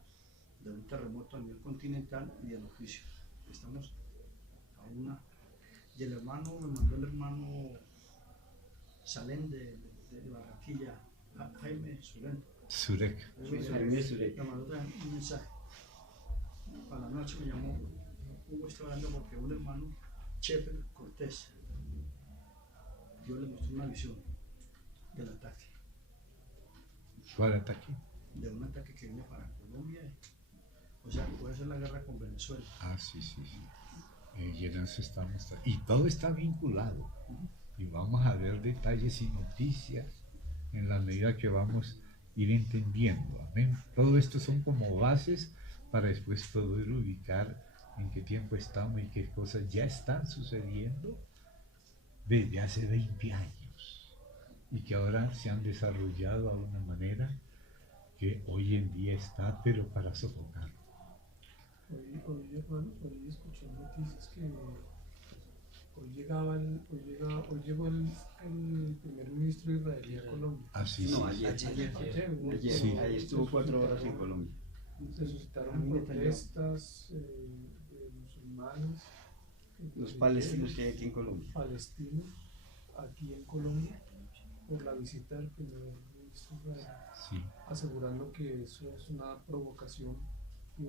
de un terremoto a nivel continental y de los juicios. Estamos a una. Y el hermano me mandó el hermano Salén de Barranquilla, Jaime Surek. Me mandó también un mensaje. A la noche me llamó, Hugo está hablando porque un hermano, Chepe Cortés, yo le mostré una visión del ataque. ¿Cuál ataque? De un ataque que viene para Colombia. O sea, puede ser la guerra con Venezuela. Ah, sí. Y en eso estamos. Y todo está vinculado. Y vamos a ver detalles y noticias en la medida que vamos a ir entendiendo. Amén. Todo esto son como bases para después poder ubicar en qué tiempo estamos y qué cosas ya están sucediendo desde hace 20 años y que ahora se han desarrollado a una manera que hoy en día está, pero para sofocar. Hoy escuché noticias que hoy llegó el primer ministro israelí a Colombia. Así No, sí. Ayer estuvo 4 horas en Colombia. Se suscitaron protestas de musulmanes Los palestinos que hay aquí en Colombia. palestinos aquí en Colombia por la visita del primer ministro Israel, Sí. asegurando que eso es una provocación y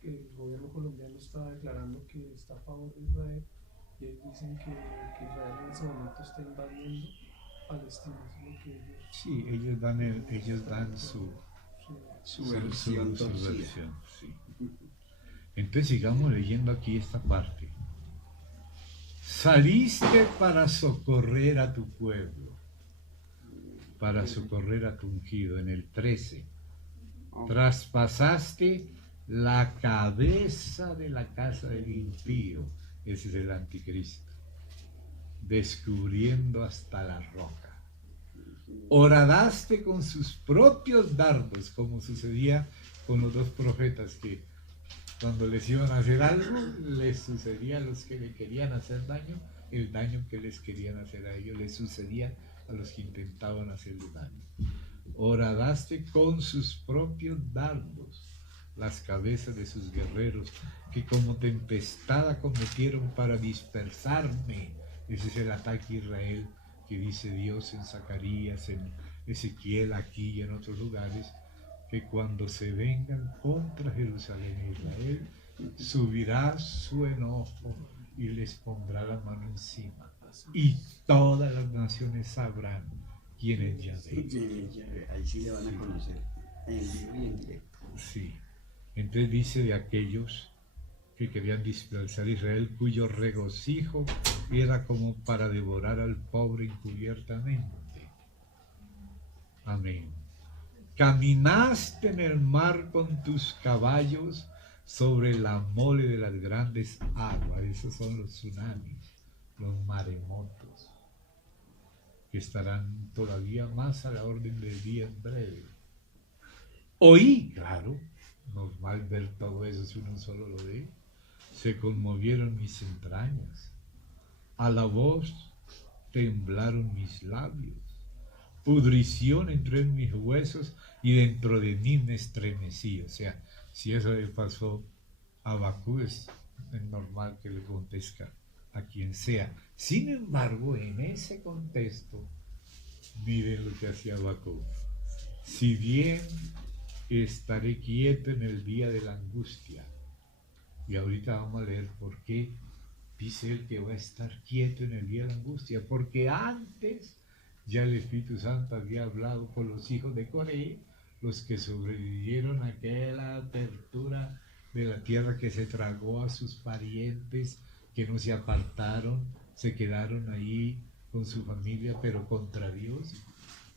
que el gobierno colombiano está declarando que está a favor de Israel y ellos dicen que Israel en ese momento está invadiendo Palestina, es lo que ellos, Sí, ellos dan su Su versión su torcida. versión, sí. Entonces sigamos leyendo aquí esta parte. Saliste para socorrer a tu pueblo, para socorrer a tu ungido. En el 13, traspasaste la cabeza de la casa del impío, ese es el anticristo, descubriendo hasta la roca. Horadaste con sus propios dardos, como sucedía con los dos profetas, que cuando les iban a hacer algo, les sucedía a los que le querían hacer daño, el daño que les querían hacer a ellos les sucedía a los que intentaban hacerle daño. Horadaste con sus propios dardos las cabezas de sus guerreros, que como tempestad acometieron para dispersarme. Ese es el ataque a Israel que dice Dios en Zacarías, en Ezequiel, aquí y en otros lugares, que cuando se vengan contra Jerusalén e Israel, subirá su enojo y les pondrá la mano encima. Y todas las naciones sabrán quién es Yahvé. Ahí sí le van a conocer, en vivo y en directo. Sí. Entonces dice de aquellos que querían dispersar a Israel, cuyo regocijo era como para devorar al pobre encubiertamente. Amén. Caminaste en el mar con tus caballos sobre la mole de las grandes aguas. Esos son los tsunamis, los maremotos, que estarán todavía más a la orden del día en breve. Oí, claro, normal ver todo eso si uno solo lo ve. Se conmovieron mis entrañas, a la voz temblaron mis labios, pudrición entró en mis huesos y dentro de mí me estremecí. O sea, si eso le pasó a Habacuc, es normal que le acontezca a quien sea. Sin embargo, en ese contexto, miren lo que hacía Habacuc. Si bien estaré quieto en el día de la angustia, y ahorita vamos a leer por qué dice él que va a estar quieto en el día de la angustia, porque antes ya el Espíritu Santo había hablado con los hijos de Coré, los que sobrevivieron a aquella apertura de la tierra que se tragó a sus parientes, que no se apartaron, se quedaron ahí con su familia, pero contra Dios,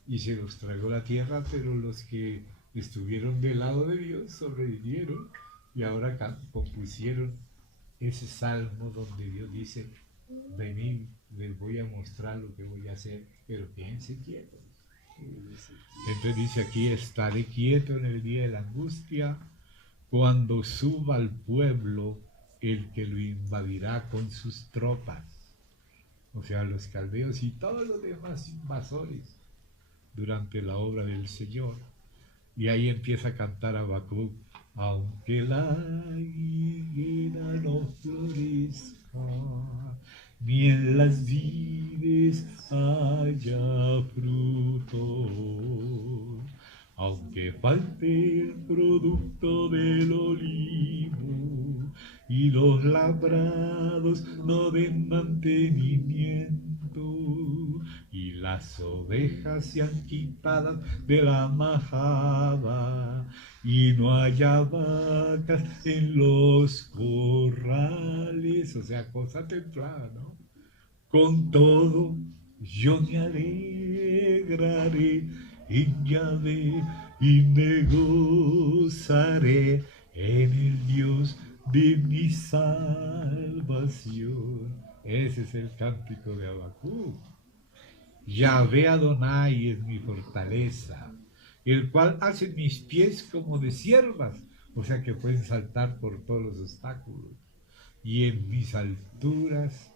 y se los tragó la tierra, pero los que estuvieron del lado de Dios sobrevivieron, y ahora compusieron ese salmo donde Dios dice: venid, les voy a mostrar lo que voy a hacer, pero quédense quietos. Entonces dice aquí: estaré quieto en el día de la angustia, cuando suba al pueblo el que lo invadirá con sus tropas, o sea, los caldeos y todos los demás invasores, durante la obra del Señor. Y ahí empieza a cantar Habacuc: aunque la higuera no florezca, ni en las vides haya fruto, aunque falte el producto del olivo y los labrados no den mantenimiento, y las ovejas sean quitadas de la majada y no haya vacas en los corrales, o sea, cosa templada, ¿no? Con todo, yo me alegraré en Yahvé y me gozaré en el Dios de mi salvación. Ese es el cántico de Habacuc. Yahvé Adonai es mi fortaleza, el cual hace mis pies como de ciervas, o sea que pueden saltar por todos los obstáculos, y en mis alturas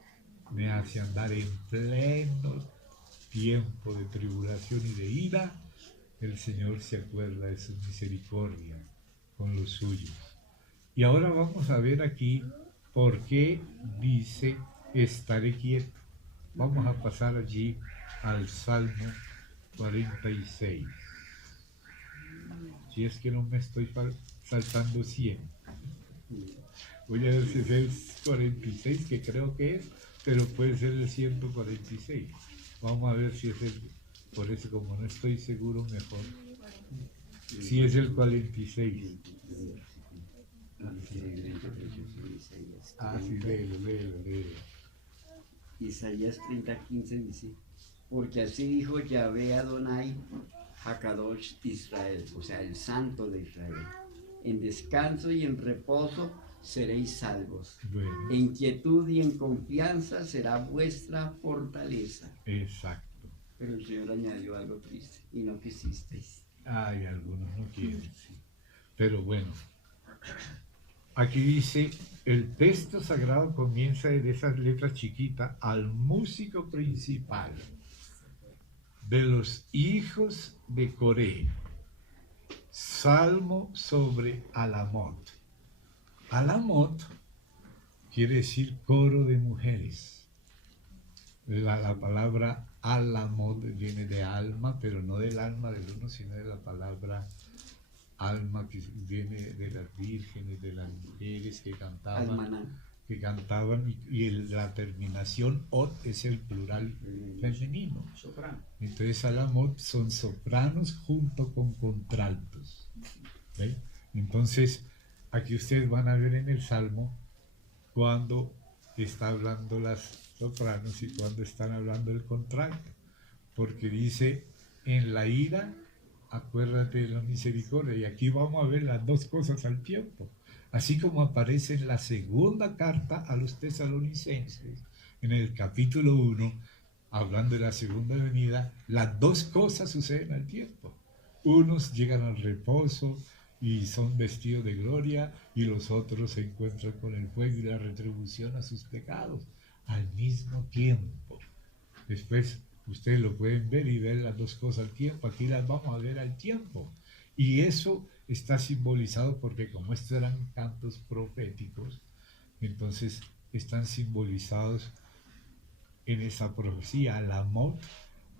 me hace andar en pleno tiempo de tribulación y de ira. El Señor se acuerda de su misericordia con los suyos. Y ahora vamos a ver aquí ¿por qué dice estaré quieto? Vamos a pasar allí al Salmo 46. Si es que no me estoy saltando 100. Voy a ver si es el 46, que creo que es, pero puede ser el 146. Vamos a ver si es el, por eso como no estoy seguro, mejor. Si es el 46. Ah, sí, léelo. Isaías 30:15 dice, porque así dijo Yahvé Adonai Hakadosh Israel, o sea, el Santo de Israel. En descanso y en reposo seréis salvos. Bueno, En quietud y en confianza será vuestra fortaleza. exacto. Pero el Señor añadió algo triste, y no quisisteis. Ay, algunos no quieren, sí. Pero bueno, aquí dice, el texto sagrado comienza de esas letras chiquitas al músico principal de los hijos de Coré. Salmo sobre Alamot. Alamot quiere decir coro de mujeres. La palabra Alamot viene de alma, pero no del alma del uno, sino de la palabra alma, que viene de las vírgenes, de las mujeres que Almaná. cantaban y la terminación ot es el plural femenino. Soprano. Entonces Alamot son sopranos junto con contraltos. ¿Ve? Entonces aquí ustedes van a ver en el Salmo cuando está hablando las sopranos y cuando están hablando el contralto, porque dice en la ira acuérdate de la misericordia, y aquí vamos a ver las dos cosas al tiempo, así como aparece en la segunda carta a los tesalonicenses, en el capítulo 1, hablando de la segunda venida, las dos cosas suceden al tiempo. Unos llegan al reposo y son vestidos de gloria, y los otros se encuentran con el fuego y la retribución a sus pecados al mismo tiempo. Después ustedes lo pueden ver y ver las dos cosas al tiempo. Aquí las vamos a ver al tiempo. Y eso está simbolizado porque como estos eran cantos proféticos, entonces están simbolizados en esa profecía. Alamot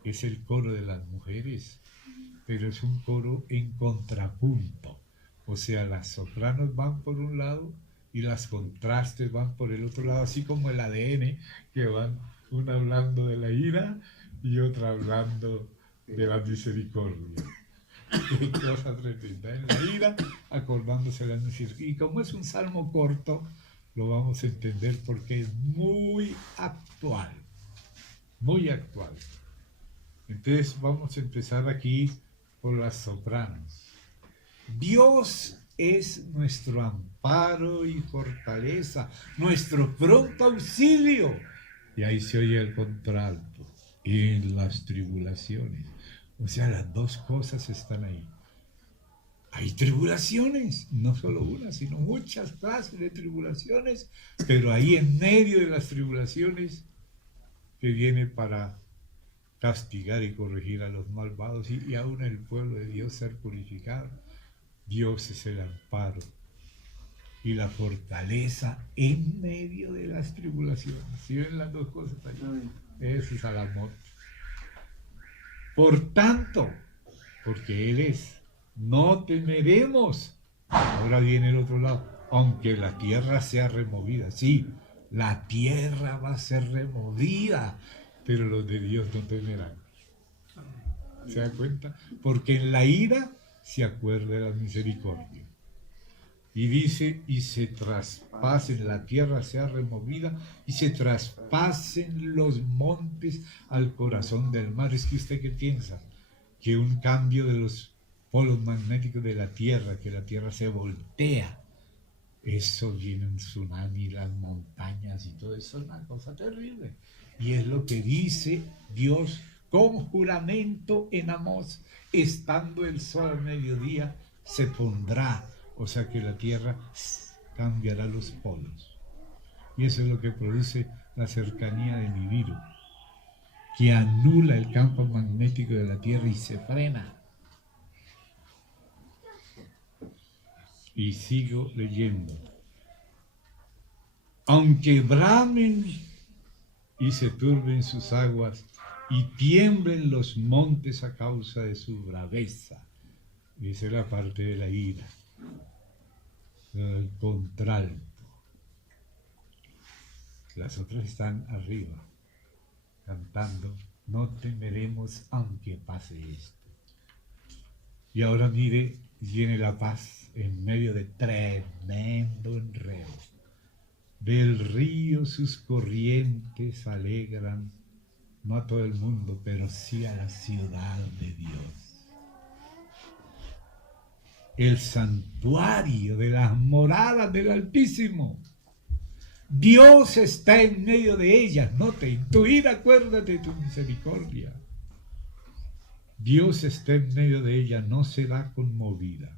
es el coro de las mujeres, pero es un coro en contrapunto. O sea, las sopranos van por un lado y las contrastes van por el otro lado, así como el ADN, que van una hablando de la ira y otra hablando de la misericordia. Qué cosa tremenda. En la ira, acordándose de la misericordia. Y como es un salmo corto, lo vamos a entender porque es muy actual. Muy actual. Entonces vamos a empezar aquí por las sopranos. Dios es nuestro amparo y fortaleza, nuestro pronto auxilio. Y ahí se oye el contralto, en las tribulaciones. O sea, las dos cosas están ahí. Hay tribulaciones, no solo una, sino muchas clases de tribulaciones, pero ahí en medio de las tribulaciones que viene para castigar y corregir a los malvados y aún el pueblo de Dios ser purificado. Dios es el amparo y la fortaleza en medio de las tribulaciones. ¿Sí ven las dos cosas ahí? Eso es Alamot. Por tanto, porque Él es, no temeremos. Ahora viene el otro lado. Aunque la tierra sea removida. Sí, la tierra va a ser removida, pero los de Dios no temerán. ¿Se dan cuenta? Porque en la ira se acuerda de la misericordia. Y dice, y se traspasen, la tierra sea removida, y se traspasen los montes al corazón del mar. Es que usted qué piensa, que un cambio de los polos magnéticos de la tierra, que la tierra se voltea, eso viene un tsunami, las montañas y todo eso, es una cosa terrible. Y es lo que dice Dios con juramento en Amós, estando el sol al mediodía, se pondrá. O sea que la tierra cambiará los polos. Y eso es lo que produce la cercanía de Nibiru, que anula el campo magnético de la tierra y se frena. Y sigo leyendo. Aunque bramen y se turben sus aguas y tiemblen los montes a causa de su braveza. Esa es la parte de la ira, el contralto. Las otras están arriba, cantando, no temeremos aunque pase esto. Y ahora mire, viene la paz en medio de tremendo enredo. Del río sus corrientes alegran, no a todo el mundo, pero sí a la ciudad de Dios. El santuario de las moradas del Altísimo. Dios está en medio de ellas. Note, en tu ira acuérdate de tu misericordia. Dios está en medio de ellas, no será conmovida.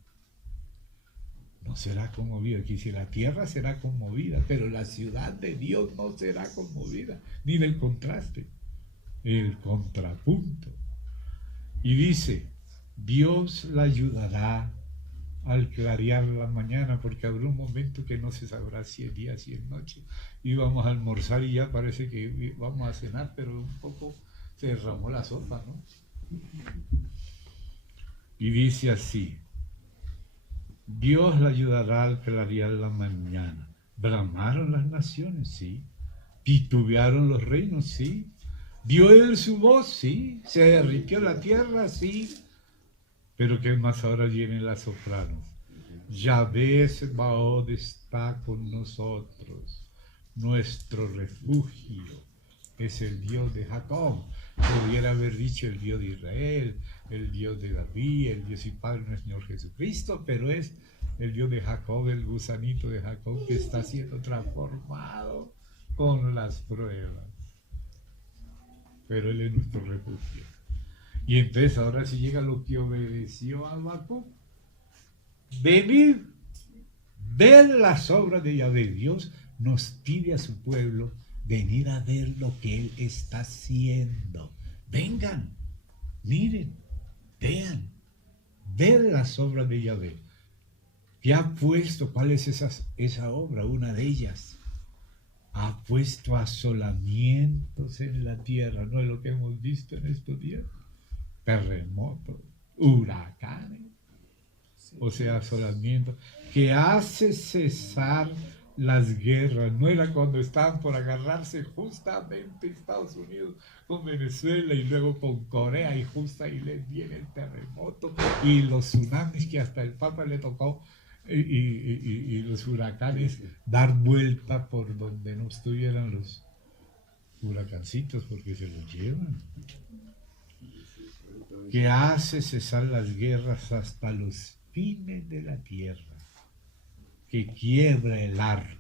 No será conmovida. Aquí dice, la tierra será conmovida, pero la ciudad de Dios no será conmovida. Mira el contraste, el contrapunto. Y dice, Dios la ayudará al clarear la mañana, porque habrá un momento que no se sabrá si es día, si es noche. Íbamos a almorzar y ya parece que vamos a cenar, pero un poco se derramó la sopa, ¿no? Y dice así, Dios la ayudará al clarear la mañana. Bramaron las naciones, sí. Titubearon los reinos, sí. Dio él su voz, sí. Se derritió la tierra, sí. Pero ¿qué más ahora vienen las sopranos? Yahvé Sebaot está con nosotros. Nuestro refugio es el Dios de Jacob. Pudiera haber dicho el Dios de Israel, el Dios de David, el Dios y Padre nuestro Señor Jesucristo, pero es el Dios de Jacob, el gusanito de Jacob que está siendo transformado con las pruebas. Pero Él es nuestro refugio. Y entonces ahora sí llega lo que obedeció a Habacuc. Venid, ver las obras de Yahvé. Dios nos pide a su pueblo venir a ver lo que Él está haciendo. Vengan, miren, vean, ver las obras de Yahvé. ¿Qué ha puesto? ¿Cuál es esa obra? Una de ellas. Ha puesto asolamientos en la tierra. ¿No es lo que hemos visto en estos días? Terremotos, huracanes, o sea, asolamientos, que hace cesar las guerras. No era cuando estaban por agarrarse justamente Estados Unidos con Venezuela y luego con Corea, y justo ahí les viene el terremoto y los tsunamis que hasta el Papa le tocó, y los huracanes dar vuelta por donde no estuvieran los huracancitos, porque se los llevan. Que hace cesar las guerras hasta los fines de la tierra, que quiebra el arco,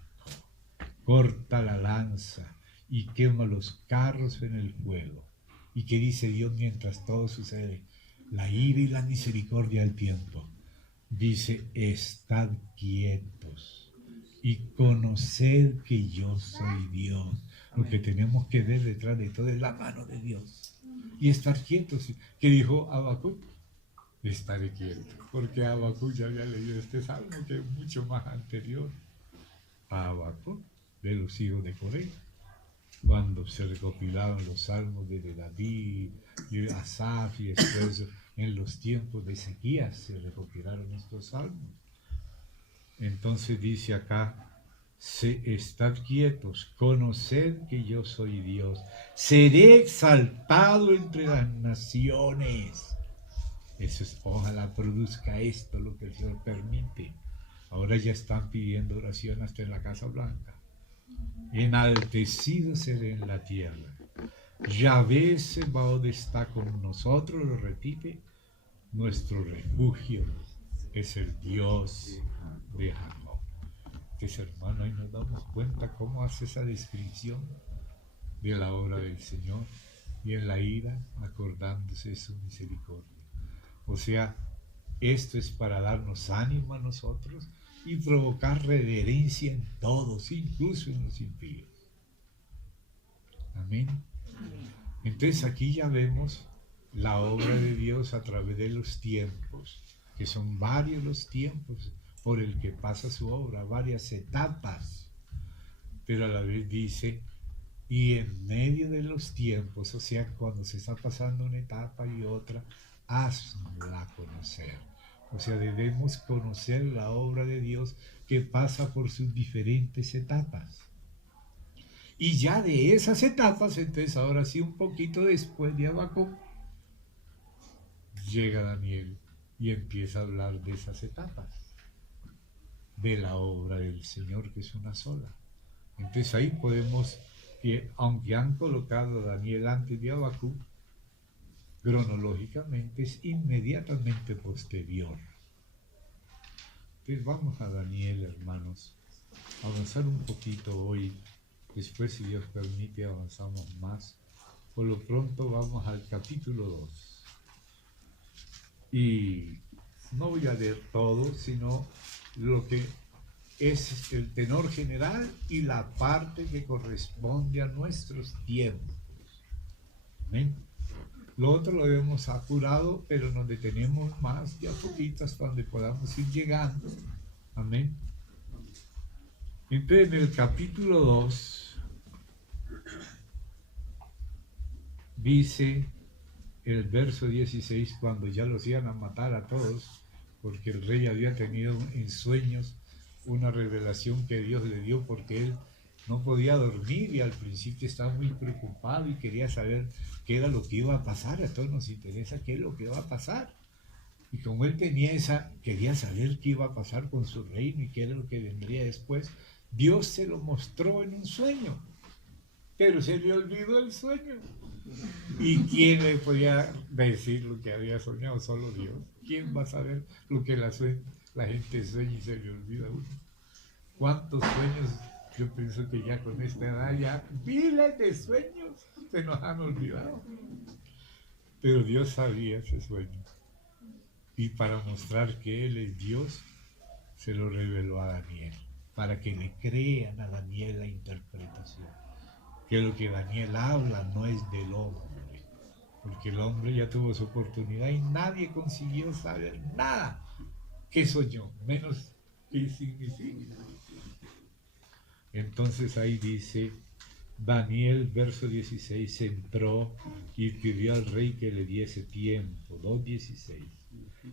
corta la lanza y quema los carros en el fuego. Y que dice Dios mientras todo sucede, la ira y la misericordia al tiempo. Dice, estad quietos y conoced que yo soy Dios. Lo que tenemos que ver detrás de todo es la mano de Dios. Y estar quietos. ¿Qué dijo Habacuc? Estaré quieto. Porque Habacuc ya había leído este salmo, que es mucho más anterior a Habacuc, de los hijos de Coré, cuando se recopilaban los salmos de David y Asaf, y después en los tiempos de Ezequías se recopilaron estos salmos. Entonces dice acá, estad quietos, conoced que yo soy Dios, seré exaltado entre las naciones. Eso es, ojalá produzca esto lo que el Señor permite. Ahora ya están pidiendo oración hasta en la Casa Blanca. Enaltecido seré en la tierra. Yahvé Sebaot está con nosotros, lo repite, nuestro refugio es el Dios de Jacob. Hermano, ahí nos damos cuenta cómo hace esa descripción de la obra del Señor, y en la ira acordándose de su misericordia. O sea, esto es para darnos ánimo a nosotros y provocar reverencia en todos, incluso en los impíos. Amén. Entonces aquí ya vemos la obra de Dios a través de los tiempos, que son varios los tiempos por el que pasa su obra, varias etapas. pero a la vez dice, y en medio de los tiempos, o sea, cuando se está pasando una etapa y otra, hazla conocer. O sea, debemos conocer la obra de Dios que pasa por sus diferentes etapas. Y ya de esas etapas, entonces ahora sí, un poquito después de Habacuc, llega Daniel y empieza a hablar de esas etapas, de la obra del Señor, que es una sola. Entonces ahí podemos, que aunque han colocado a Daniel antes de Habacuc, cronológicamente es inmediatamente posterior. Entonces vamos a Daniel, hermanos, a avanzar un poquito hoy. Después, si Dios permite, avanzamos más. Por lo pronto vamos al capítulo 2. Y no voy a leer todo, sino lo que es el tenor general y la parte que corresponde a nuestros tiempos. ¿Amén? Lo otro lo hemos apurado, pero nos detenemos más de a poquito hasta donde podamos ir llegando. Amén. Entonces, en el capítulo 2 dice el verso 16, cuando ya los iban a matar a todos, porque el rey había tenido en sueños una revelación que Dios le dio, porque él no podía dormir y al principio estaba muy preocupado y quería saber qué era lo que iba a pasar. A todos nos interesa qué es lo que va a pasar. Y como él quería saber qué iba a pasar con su reino y qué era lo que vendría después, Dios se lo mostró en un sueño, pero se le olvidó el sueño. ¿Y quién le podía decir lo que había soñado? Solo Dios. ¿Quién va a saber lo que la gente sueña y se le olvida a uno? ¿Cuántos sueños? Yo pienso que ya con esta edad ya miles de sueños se nos han olvidado. Pero Dios sabía ese sueño. Y para mostrar que Él es Dios, se lo reveló a Daniel, para que le crean a Daniel la interpretación. Que lo que Daniel habla no es del hombre, porque el hombre ya tuvo su oportunidad y nadie consiguió saber nada que soñó, menos qué significa. Entonces ahí dice, Daniel, verso 16, entró y pidió al rey que le diese tiempo, 2:16,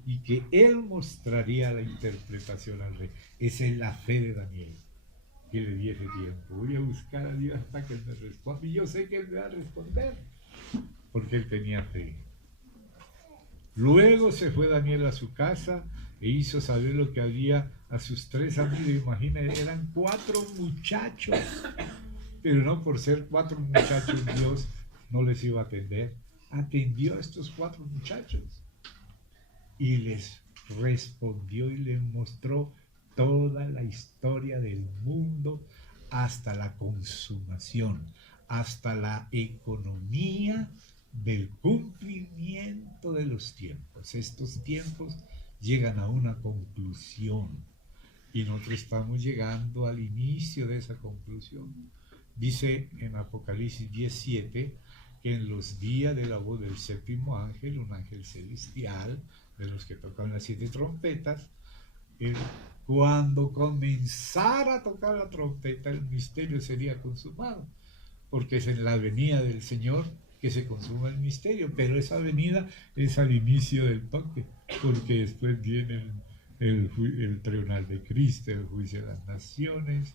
y que él mostraría la interpretación al rey. Esa es la fe de Daniel, que le diese tiempo. Voy a buscar a Dios hasta que Él me responda, y yo sé que Él me va a responder, porque Él tenía fe. Luego se fue Daniel a su casa e hizo saber lo que había a sus 3 amigos. Imagina, eran 4 muchachos, pero no por ser 4 muchachos Dios no les iba a atender. Atendió a estos 4 muchachos y les respondió y les mostró toda la historia del mundo hasta la consumación, hasta la economía del cumplimiento de los tiempos. Estos tiempos llegan a una conclusión y nosotros estamos llegando al inicio de esa conclusión. Dice en Apocalipsis 10:7 que en los días de la voz del 7º ángel, un ángel celestial, de los que tocan las 7 trompetas, cuando comenzara a tocar la trompeta, el misterio sería consumado, porque es en la venida del Señor que se consuma el misterio, pero esa venida es al inicio del toque, porque después viene el tribunal de Cristo, el juicio de las naciones,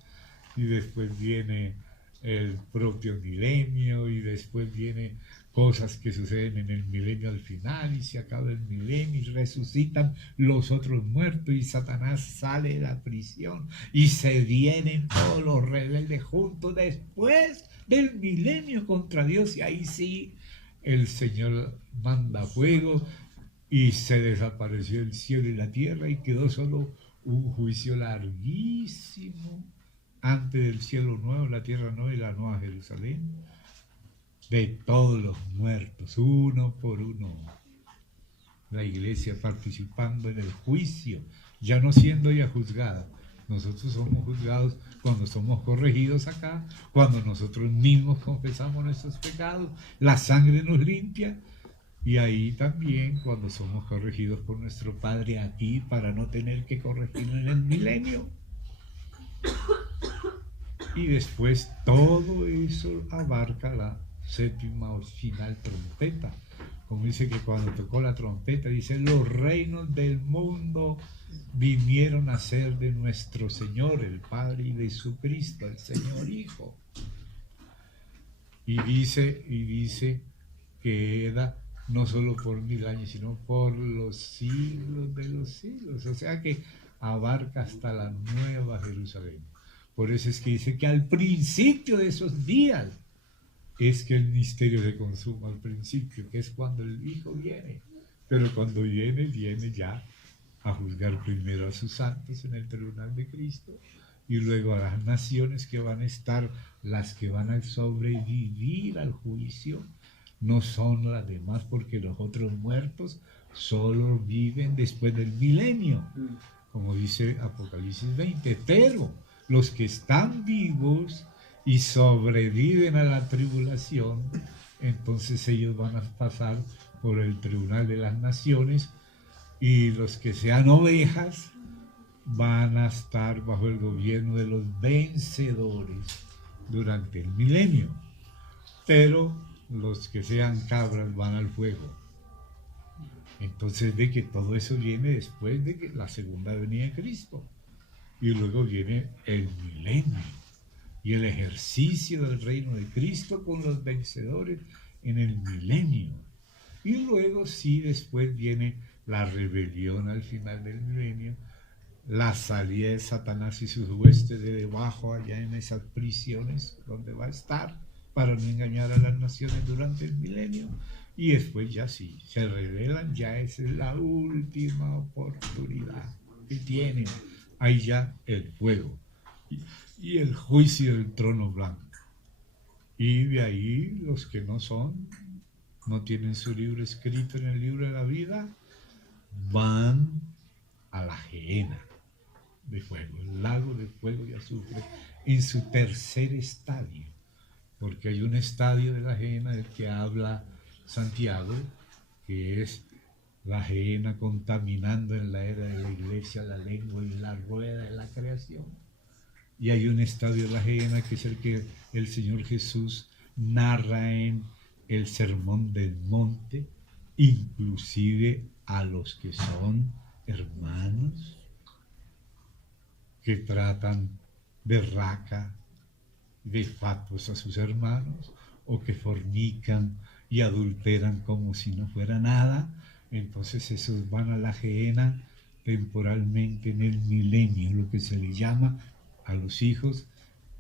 y después viene el propio milenio, y después viene cosas que suceden en el milenio al final, y se acaba el milenio, y resucitan los otros muertos, y Satanás sale de la prisión, y se vienen todos los rebeldes juntos después del milenio contra Dios, y ahí sí el Señor manda fuego, y se desapareció el cielo y la tierra, y quedó solo un juicio larguísimo antes del cielo nuevo, la tierra nueva y la nueva Jerusalén, de todos los muertos, uno por uno. La iglesia participando en el juicio, ya no siendo ya juzgada. Nosotros somos juzgados cuando somos corregidos acá, cuando nosotros mismos confesamos nuestros pecados, la sangre nos limpia, y ahí también cuando somos corregidos por nuestro Padre aquí, para no tener que corregirlo en el milenio. Y después todo eso abarca la séptima o final trompeta. Como dice que cuando tocó la trompeta, dice, los reinos del mundo vinieron a ser de nuestro Señor, el Padre, y de su Cristo, el Señor Hijo. Y dice que era no solo por 1000 años, sino por los siglos de los siglos. O sea que abarca hasta la Nueva Jerusalén. Por eso es que dice que al principio de esos días es que el misterio se consuma, al principio, que es cuando el Hijo viene. Pero cuando viene ya a juzgar primero a sus santos en el tribunal de Cristo y luego a las naciones que van a estar, las que van a sobrevivir al juicio, no son las demás, porque los otros muertos solo viven después del milenio, como dice Apocalipsis 20, pero los que están vivos y sobreviven a la tribulación, entonces ellos van a pasar por el tribunal de las naciones, y los que sean ovejas van a estar bajo el gobierno de los vencedores durante el milenio, pero los que sean cabras van al fuego. Entonces ve que todo eso viene después de que la segunda venida de Cristo, y luego viene el milenio y el ejercicio del reino de Cristo con los vencedores en el milenio. Y luego sí, después viene la rebelión al final del milenio, la salida de Satanás y sus huestes de debajo allá en esas prisiones donde va a estar para no engañar a las naciones durante el milenio, y después ya sí, se revelan, ya es la última oportunidad que tienen, ahí ya el fuego y el juicio del trono blanco. Y de ahí los que no tienen su libro escrito en el libro de la vida, van a la gehenna de fuego, el lago de fuego y azufre, en su tercer estadio, porque hay un estadio de la gehenna del que habla Santiago, que es la gehenna contaminando en la era de la iglesia la lengua y la rueda de la creación. Y hay un estadio de la gehenna que es el que el Señor Jesús narra en el Sermón del Monte, inclusive a los que son hermanos, que tratan de raca, de fatuos a sus hermanos, o que fornican y adulteran como si no fuera nada. Entonces esos van a la gehenna temporalmente en el milenio, lo que se le llama a los hijos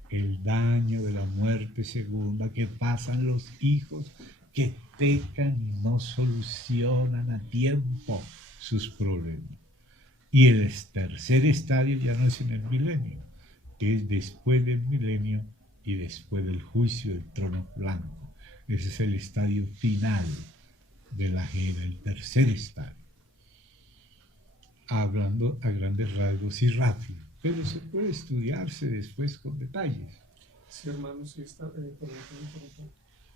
el daño de la muerte segunda, que pasan los hijos que pecan y no solucionan a tiempo sus problemas. Y el tercer estadio ya no es en el milenio, es después del milenio y después del juicio del trono blanco. Ese es el estadio final de la gehenna, el tercer estadio. Hablando a grandes rasgos y rápido, pero se puede estudiarse después con detalles. Sí, hermano, sí está,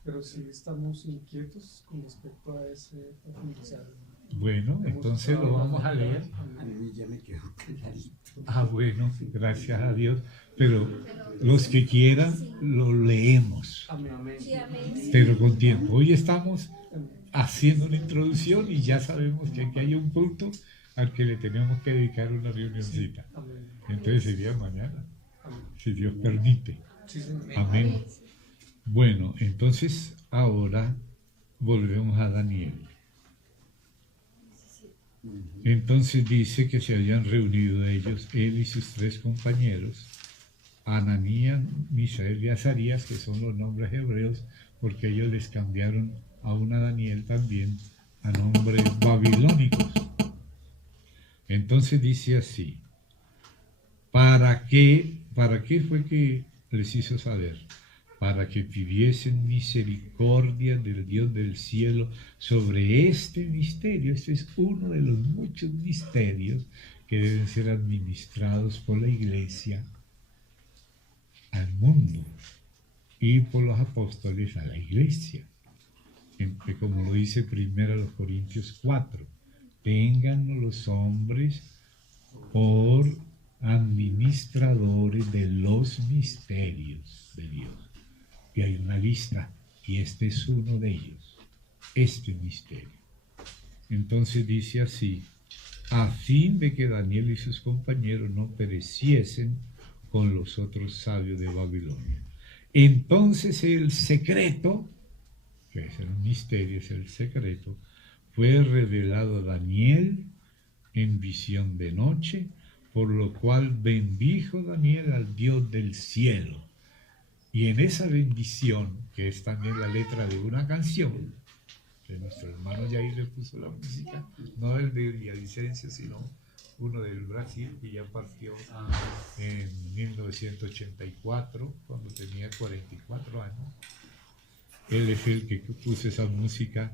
pero sí estamos inquietos con respecto a ese profundizar. Bueno, entonces lo vamos a leer. A mí ya me quedó clarito. Ah, bueno, gracias a Dios. Pero los que quieran, lo leemos. Amén. Pero con tiempo. Hoy estamos haciendo una introducción y ya sabemos que aquí hay un punto al que le tenemos que dedicar una reunioncita. Amén. Entonces sería mañana, Amén. si Dios permite. Sí, señor. Amén. Bueno, entonces ahora volvemos a Daniel. Entonces dice que se habían reunido ellos, él y sus 3 compañeros, Ananías, Misael y Azarías, que son los nombres hebreos, porque ellos les cambiaron a una Daniel también a nombres babilónicos. Entonces dice así: ¿para qué fue que les hizo saber? Para que pidiesen misericordia del Dios del cielo sobre este misterio. Este es uno de los muchos misterios que deben ser administrados por la Iglesia al mundo y por los apóstoles a la Iglesia. Como lo dice 1 Corintios 4, tengan los hombres por administradores de los misterios de Dios. Y hay una lista, y este es uno de ellos, este misterio. Entonces dice así: a fin de que Daniel y sus compañeros no pereciesen con los otros sabios de Babilonia. Entonces el secreto, que es el misterio, es el secreto, fue revelado a Daniel en visión de noche, por lo cual bendijo Daniel al Dios del cielo. Y en esa bendición, que es también la letra de una canción, que nuestro hermano Jair le puso la música, no el de Villavicencio, sino uno del Brasil, que ya partió en 1984, cuando tenía 44 años. Él es el que puso esa música.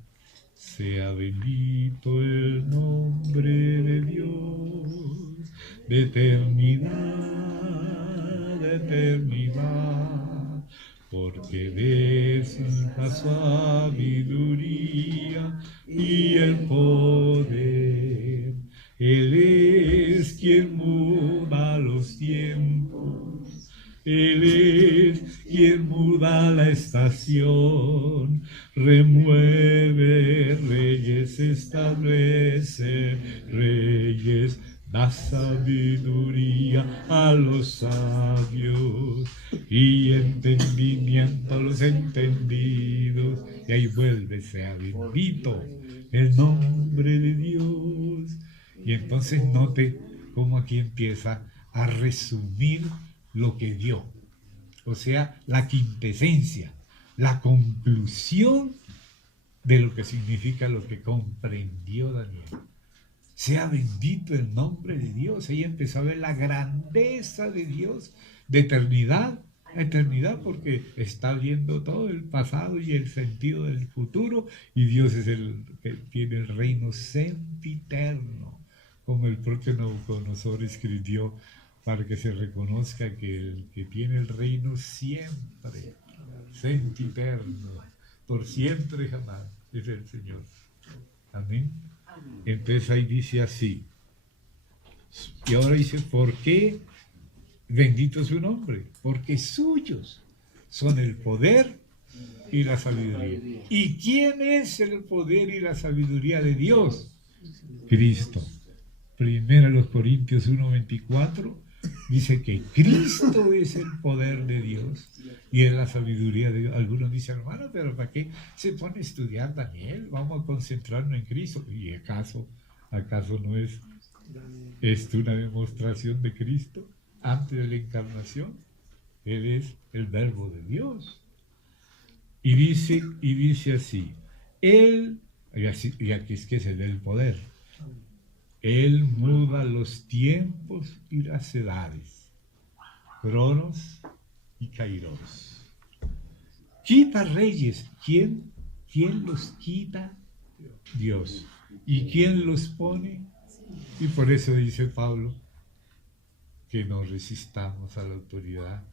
Sea bendito el nombre de Dios, de eternidad, de eternidad, porque de la sabiduría y el poder. Él es quien muda los tiempos, Él es quien muda la estación, remueve reyes, establece reyes, da sabiduría a los sabios y entendimiento a los entendidos. Y ahí vuelve, sea bendito el nombre de Dios. Y entonces note cómo aquí empieza a resumir lo que dio, o sea, la quintesencia, la conclusión de lo que significa lo que comprendió Daniel. Sea bendito el nombre de Dios. Ella empezó a ver la grandeza de Dios, de eternidad a eternidad, porque está viendo todo el pasado y el sentido del futuro, y Dios es el que tiene el reino sempiterno, como el propio Nabucodonosor escribió, para que se reconozca que el que tiene el reino siempre, sempiterno, por siempre jamás, es el Señor. Amén. Entonces ahí dice así. Y ahora dice, ¿por qué bendito es su nombre? Porque suyos son el poder y la sabiduría. ¿Y quién es el poder y la sabiduría de Dios? Cristo. Primero los Corintios 1:24 dice que Cristo es el poder de Dios y es la sabiduría de Dios. Algunos dicen, hermano, pero ¿para qué se pone a estudiar Daniel? Vamos a concentrarnos en Cristo. ¿Y acaso no es esto una demostración de Cristo antes de la encarnación? Él es el verbo de Dios. Y dice así, Él, y aquí es que es el del poder, Él muda los tiempos y las edades, Cronos y Kairos. Quita reyes. ¿Quién los quita? Dios. ¿Y quién los pone? Y por eso dice Pablo que no resistamos a la autoridad,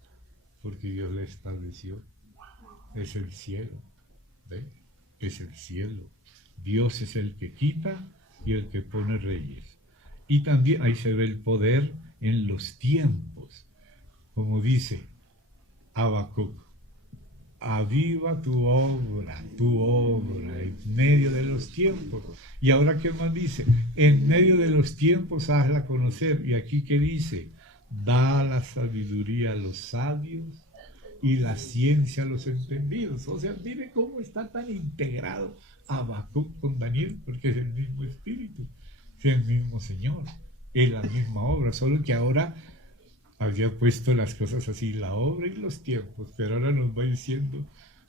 porque Dios la estableció. Es el cielo. ¿Ve? Es el cielo. Dios es el que quita y el que pone reyes. Y también ahí se ve el poder en los tiempos, como dice Habacuc: aviva tu obra en medio de los tiempos. Y ahora, ¿qué más dice? En medio de los tiempos hazla conocer. Y aquí, ¿qué dice? Da la sabiduría a los sabios y la ciencia a los entendidos. O sea, mire cómo está tan integrado Habacuc con Daniel, porque es el mismo espíritu, es el mismo Señor, es la misma obra, solo que ahora había puesto las cosas así, la obra y los tiempos, pero ahora nos va diciendo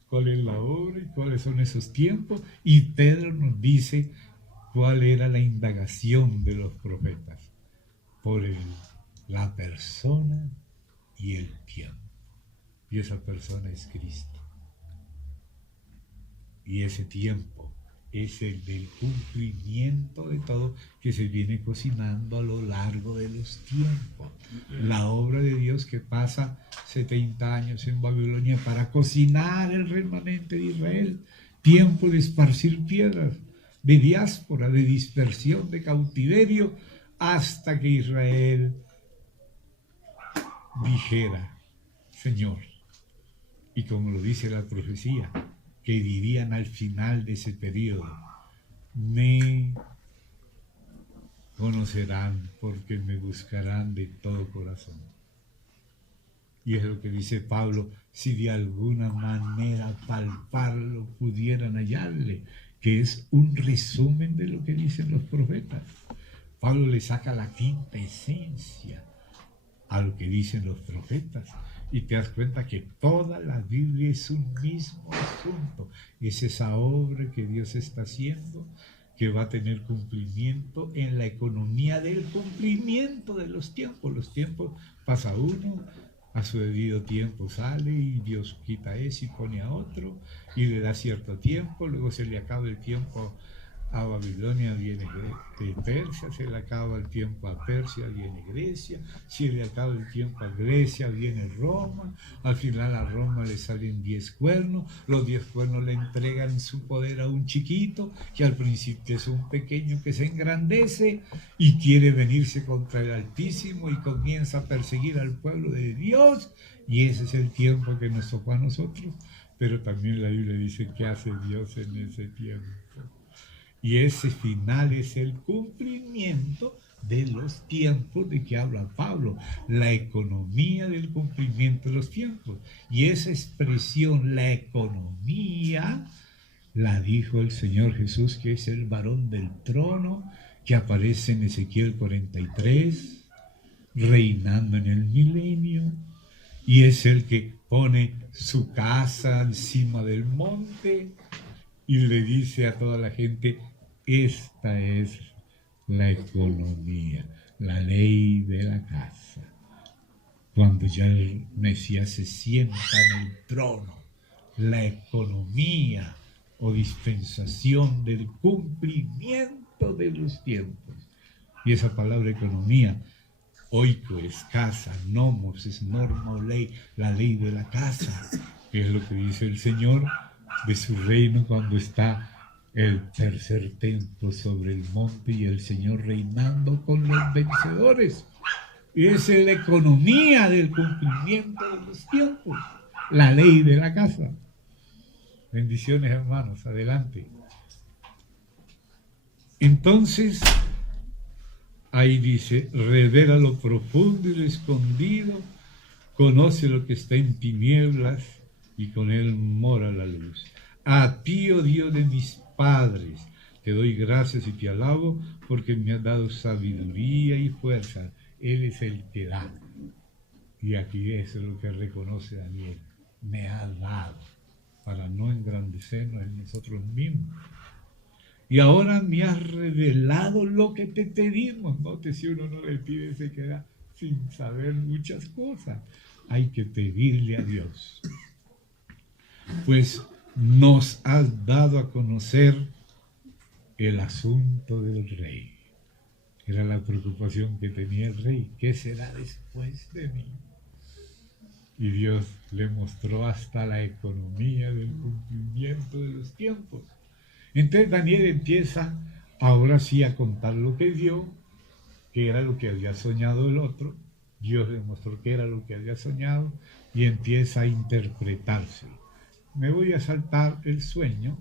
cuál es la obra y cuáles son esos tiempos, y Pedro nos dice cuál era la indagación de los profetas, por la persona y el tiempo, y esa persona es Cristo. Y ese tiempo es el del cumplimiento de todo que se viene cocinando a lo largo de los tiempos. La obra de Dios que pasa 70 años en Babilonia para cocinar el remanente de Israel. Tiempo de esparcir piedras, de diáspora, de dispersión, de cautiverio, hasta que Israel dijera, Señor, y como lo dice la profecía, que dirían al final de ese periodo, me conocerán porque me buscarán de todo corazón. Y es lo que dice Pablo, si de alguna manera palparlo pudieran hallarle, que es un resumen de lo que dicen los profetas. Pablo le saca la quinta esencia a lo que dicen los profetas y te das cuenta que toda la Biblia es un mismo asunto. Es esa obra que Dios está haciendo que va a tener cumplimiento en la economía del cumplimiento de los tiempos. Los tiempos pasa uno, a su debido tiempo sale y Dios quita ese y pone a otro y le da cierto tiempo, luego se le acaba el tiempo a Babilonia, viene de Persia, se le acaba el tiempo a Persia, viene Grecia, se le acaba el tiempo a Grecia, viene Roma, al final a Roma le salen 10 cuernos, los 10 cuernos le entregan su poder a un chiquito, que al principio es un pequeño que se engrandece y quiere venirse contra el Altísimo y comienza a perseguir al pueblo de Dios, y ese es el tiempo que nos tocó a nosotros, pero también la Biblia dice que hace Dios en ese tiempo. Y ese final es el cumplimiento de los tiempos de que habla Pablo, la economía del cumplimiento de los tiempos. Y esa expresión, la economía, la dijo el Señor Jesús, que es el varón del trono, que aparece en Ezequiel 43, reinando en el milenio, y es el que pone su casa encima del monte y le dice a toda la gente, esta es la economía, la ley de la casa. Cuando ya el Mesías se sienta en el trono, la economía o dispensación del cumplimiento de los tiempos. Y esa palabra economía, oiko es casa, nomos es norma o ley, la ley de la casa, que es lo que dice el Señor de su reino cuando está el tercer templo sobre el monte y el Señor reinando con los vencedores. Y esa es la economía del cumplimiento de los tiempos, la ley de la casa. Bendiciones, hermanos, adelante. Entonces, ahí dice, revela lo profundo y lo escondido, conoce lo que está en tinieblas y con él mora la luz. A ti, oh Dios de mis padres, te doy gracias y te alabo porque me has dado sabiduría y fuerza. Él es el que da. Y aquí es lo que reconoce Daniel. Me ha dado para no engrandecernos en nosotros mismos. Y ahora me has revelado lo que te pedimos. Note, si uno no le pide, se queda sin saber muchas cosas. Hay que pedirle a Dios. Pues nos has dado a conocer el asunto del rey. Era la preocupación que tenía el rey. ¿Qué será después de mí? Y Dios le mostró hasta la economía del cumplimiento de los tiempos. Entonces Daniel empieza ahora sí a contar lo que vio, que era lo que había soñado el otro. Dios le mostró que era lo que había soñado y empieza a interpretárselo. Me voy a saltar el sueño,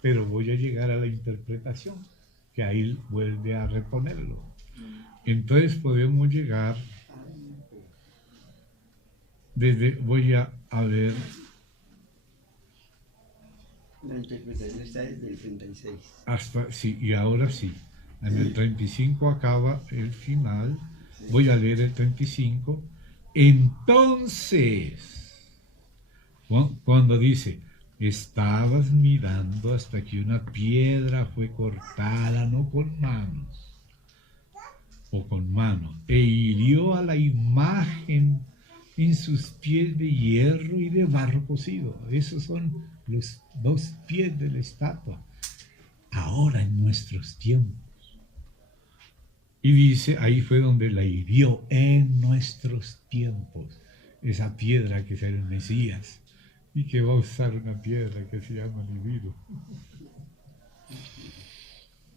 pero voy a llegar a la interpretación, que ahí vuelve a reponerlo. Entonces podemos llegar desde, voy a ver. La interpretación está desde el 36. Hasta, sí, y ahora sí. En el 35 acaba el final. Voy a leer el 35. Entonces, cuando dice, estabas mirando hasta que una piedra fue cortada, no con manos, o con mano, e hirió a la imagen en sus pies de hierro y de barro cocido. Esos son los 2 pies de la estatua. Ahora en nuestros tiempos. Y dice, ahí fue donde la hirió, en nuestros tiempos. Esa piedra que es el Mesías. Y que va a usar una piedra que se llama Nibiru.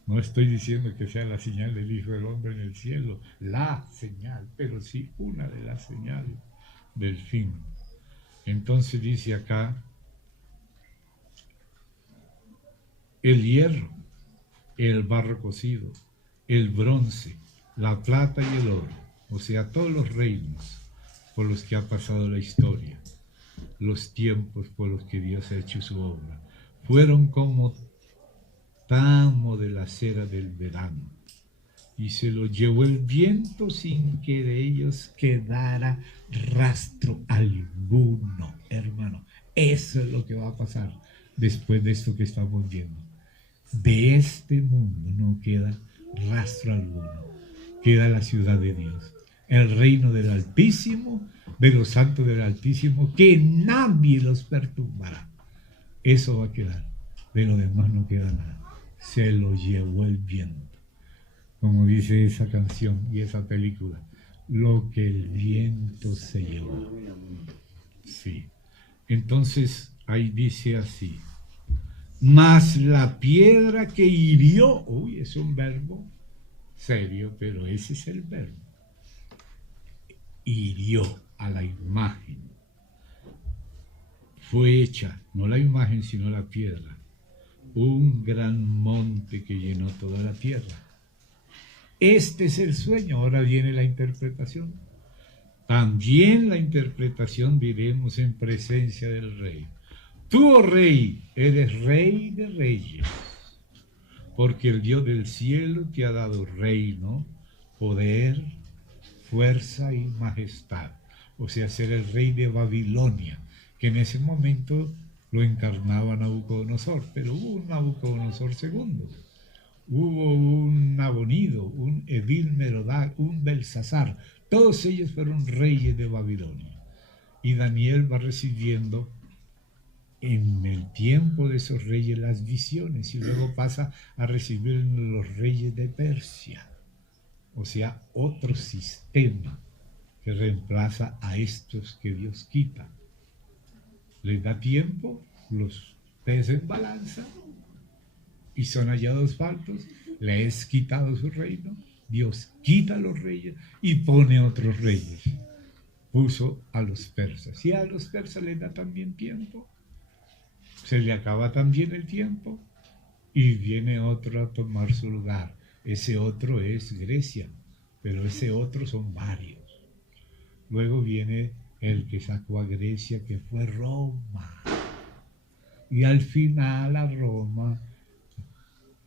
No estoy diciendo que sea la señal del Hijo del Hombre en el cielo, la señal, pero sí una de las señales. del fin. Entonces dice acá, el hierro, el barro cocido, el bronce, la plata y el oro, o sea, todos los reinos por los que ha pasado la historia, los tiempos por los que Dios ha hecho su obra, fueron como tamo de la cera del verano, y se lo llevó el viento sin que de ellos quedara rastro alguno, hermano. Eso es lo que va a pasar después de esto que estamos viendo. De este mundo no queda rastro alguno, queda la ciudad de Dios, el reino del Altísimo, de los santos del Altísimo, que nadie los perturbará. Eso va a quedar, de lo demás no queda nada. Se lo llevó el viento, como dice esa canción y esa película, lo que el viento se llevó. Sí. Entonces ahí dice así, mas la piedra que hirió, uy, es un verbo serio, pero ese es el verbo, hirió a la imagen, fue hecha, no la imagen sino la piedra, un gran monte que llenó toda la tierra. Este es el sueño, ahora viene la interpretación. También la interpretación diremos en presencia del rey. Tú, oh rey, eres rey de reyes, porque el Dios del cielo te ha dado reino, poder, fuerza y majestad. O sea, ser el rey de Babilonia, que en ese momento lo encarnaba Nabucodonosor, pero hubo un Nabucodonosor II, hubo un Nabonido, un Evil-Merodach, un Belsasar, todos ellos fueron reyes de Babilonia. Y Daniel va recibiendo en el tiempo de esos reyes las visiones y luego pasa a recibir los reyes de Persia, o sea, otro sistema que reemplaza a estos que Dios quita. Les da tiempo, los pesa en balanza y son hallados faltos, le es quitado su reino, Dios quita a los reyes y pone otros reyes. Puso a los persas y a los persas les da también tiempo, se le acaba también el tiempo y viene otro a tomar su lugar. Ese otro es Grecia, pero ese otro son varios. Luego viene el que sacó a Grecia, que fue Roma. Y al final a Roma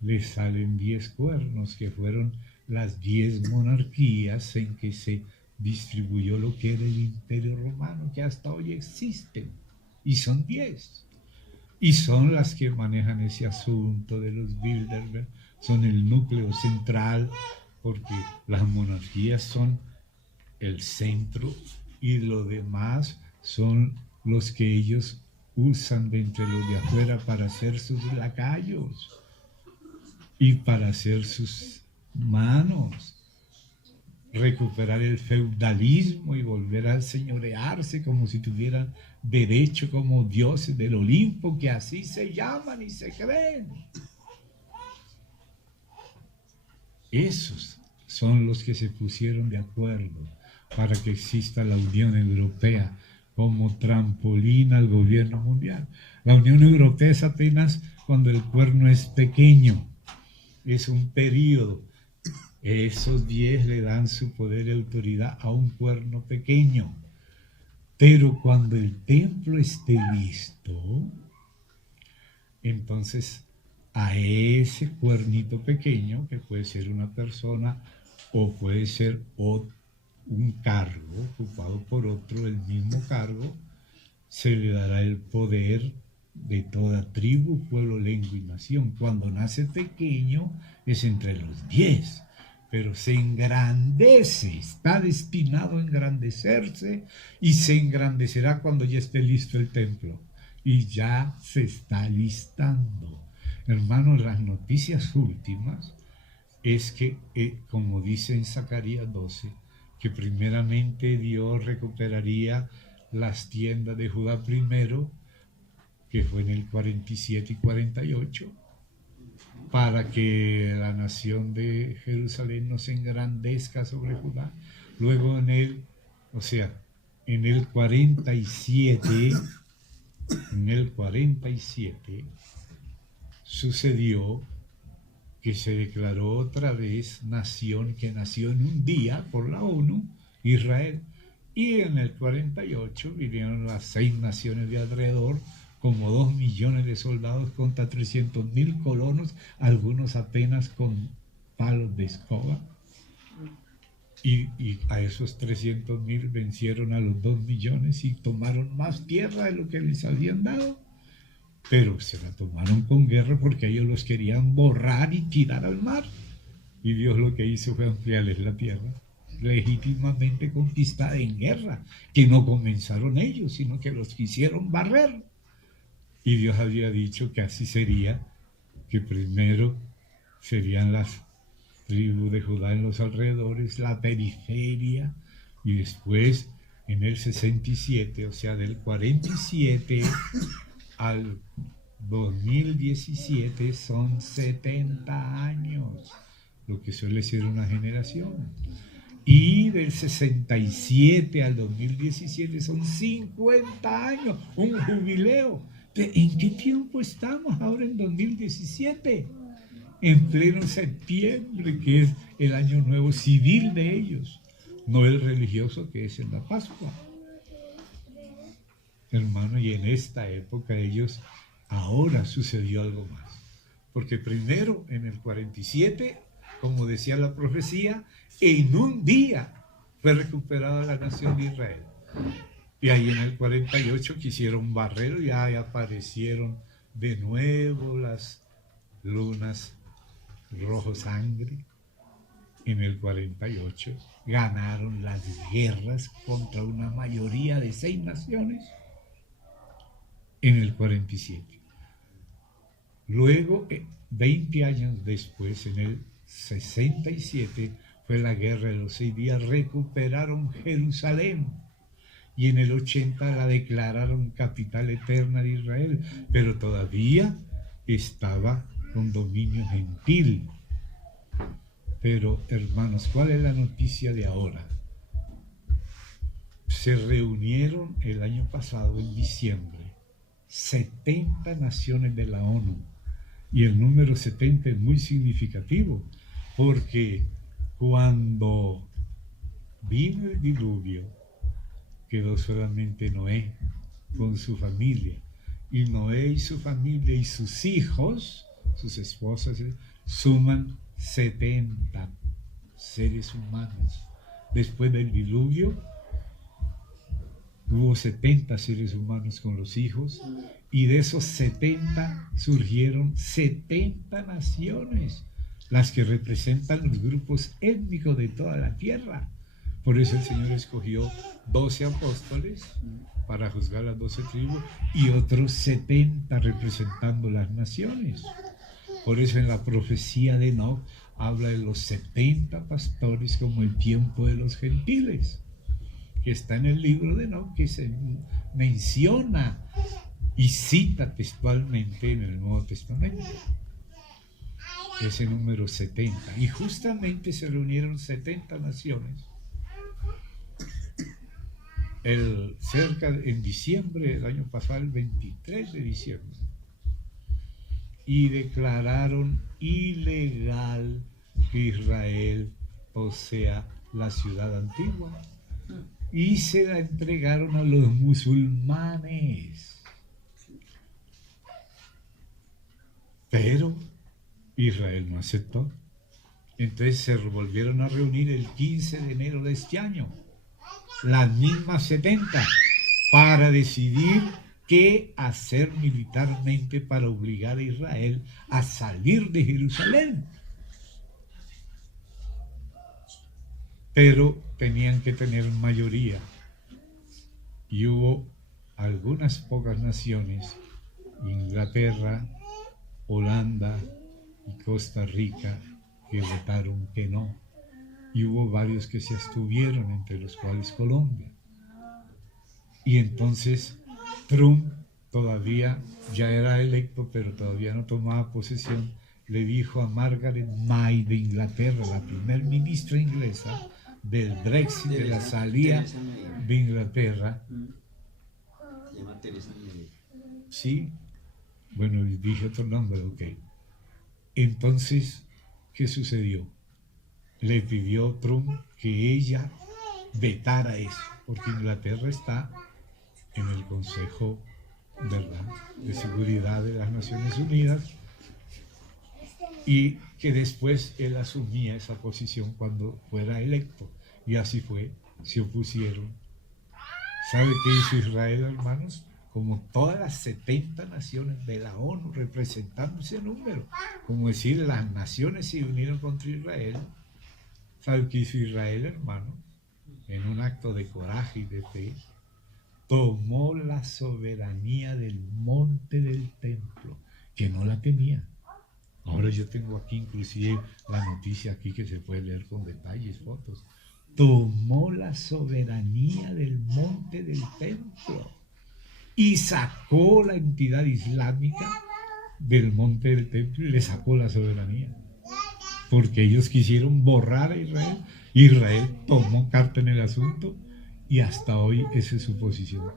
le salen 10 cuernos, que fueron las 10 monarquías en que se distribuyó lo que era el Imperio Romano, que hasta hoy existen. Y son 10. Y son las que manejan ese asunto de los Bilderberg, son el núcleo central, porque las monarquías son el centro y lo demás son los que ellos usan de entre los de afuera para hacer sus lacayos y para hacer sus manos, recuperar el feudalismo y volver a señorearse como si tuvieran derecho como dioses del Olimpo, que así se llaman y se creen. Esos son los que se pusieron de acuerdo para que exista la Unión Europea como trampolín al gobierno mundial. La Unión Europea es apenas cuando el cuerno es pequeño, es un periodo. Esos 10 le dan su poder y autoridad a un cuerno pequeño. Pero cuando el templo esté listo, entonces a ese cuernito pequeño, que puede ser una persona o puede ser un cargo ocupado por otro, el mismo cargo, se le dará el poder de toda tribu, pueblo, lengua y nación. Cuando nace pequeño es entre los 10, pero se engrandece, está destinado a engrandecerse y se engrandecerá cuando ya esté listo el templo. Y ya se está listando. Hermanos, las noticias últimas es que, como dice en Zacarías 12, que primeramente Dios recuperaría las tiendas de Judá primero, que fue en el 47 y 48, para que la nación de Jerusalén no se engrandezca sobre Judá. Luego en él, o sea, en el 47, sucedió que se declaró otra vez nación, que nació en un día por la ONU, Israel. Y en el 48 vinieron las 6 naciones de alrededor, como 2 millones de soldados contra 300.000 colonos, algunos apenas con palos de escoba. Y a esos 300.000 vencieron a los 2 millones y tomaron más tierra de lo que les habían dado. Pero se la tomaron con guerra porque ellos los querían borrar y tirar al mar. Y Dios lo que hizo fue ampliarles la tierra, legítimamente conquistada en guerra, que no comenzaron ellos, sino que los quisieron barrer. Y Dios había dicho que así sería, que primero serían las tribus de Judá en los alrededores, la periferia, y después en el 67, o sea, del 47 al 2017 son 70 años, lo que suele ser una generación. Y del 67 al 2017 son 50 años, un jubileo. ¿En qué tiempo estamos ahora en 2017? En pleno septiembre, que es el año nuevo civil de ellos, no el religioso, que es en la Pascua. Hermano, y en esta época ahora sucedió algo más. Porque primero, en el 47, como decía la profecía, en un día fue recuperada la nación de Israel. Y ahí en el 48 quisieron barrerlo y ahí aparecieron de nuevo las lunas rojo sangre. En el 48 ganaron las guerras contra una mayoría de 6 naciones. En el 47. Luego, 20 años después, en el 67, fue la guerra de los 6 días, recuperaron Jerusalén. Y en el 80 la declararon capital eterna de Israel, pero todavía estaba con dominio gentil. Pero, hermanos, ¿cuál es la noticia de ahora? Se reunieron el año pasado, en diciembre, 70 naciones de la ONU. Y el número 70 es muy significativo, porque cuando vino el diluvio, quedó solamente Noé con su familia. Y Noé y su familia y sus hijos, sus esposas, suman 70 seres humanos. Después del diluvio, hubo 70 seres humanos con los hijos, y de esos 70 surgieron 70 naciones, las que representan los grupos étnicos de toda la tierra. Por eso el Señor escogió 12 apóstoles para juzgar las 12 tribus y otros 70 representando las naciones. Por eso en la profecía de Enoc habla de los 70 pastores como el tiempo de los gentiles, que está en el libro de Enoc, que se menciona y cita textualmente en el Nuevo Testamento. Ese número 70. Y justamente se reunieron 70 naciones en diciembre del año pasado, el 23 de diciembre, y declararon ilegal que Israel posea la ciudad antigua y se la entregaron a los musulmanes. Pero Israel no aceptó. Entonces se volvieron a reunir el 15 de enero de este año, las mismas 70, para decidir qué hacer militarmente para obligar a Israel a salir de Jerusalén. Pero tenían que tener mayoría. Y hubo algunas pocas naciones, Inglaterra, Holanda y Costa Rica, que votaron que no. Y hubo varios que se abstuvieron, entre los cuales Colombia. Y entonces Trump todavía ya era electo, pero todavía no tomaba posesión. Le dijo a Margaret May de Inglaterra, la primer ministra inglesa, del Brexit, de la salida Teresa May. de Inglaterra, Se llama Teresa May. ¿sí? Bueno, dije otro nombre, ok. Entonces, ¿qué sucedió? Le pidió Trump que ella vetara eso, porque Inglaterra está en el Consejo, ¿verdad?, de Seguridad de las Naciones Unidas, y que después él asumía esa posición cuando fuera electo, y así fue, se opusieron. ¿Sabe qué hizo Israel, hermanos? Como todas las 70 naciones de la ONU, representando ese número, como decir, las naciones se unieron contra Israel. ¿Sabe qué hizo Israel, hermano? En un acto de coraje y de fe, tomó la soberanía del monte del templo, que no la tenía. Ahora yo tengo aquí inclusive la noticia aquí que se puede leer con detalles, fotos. Tomó la soberanía del monte del templo y sacó la entidad islámica del monte del templo y le sacó la soberanía. Porque ellos quisieron borrar a Israel. Israel tomó carta en el asunto y hasta hoy esa es su posición.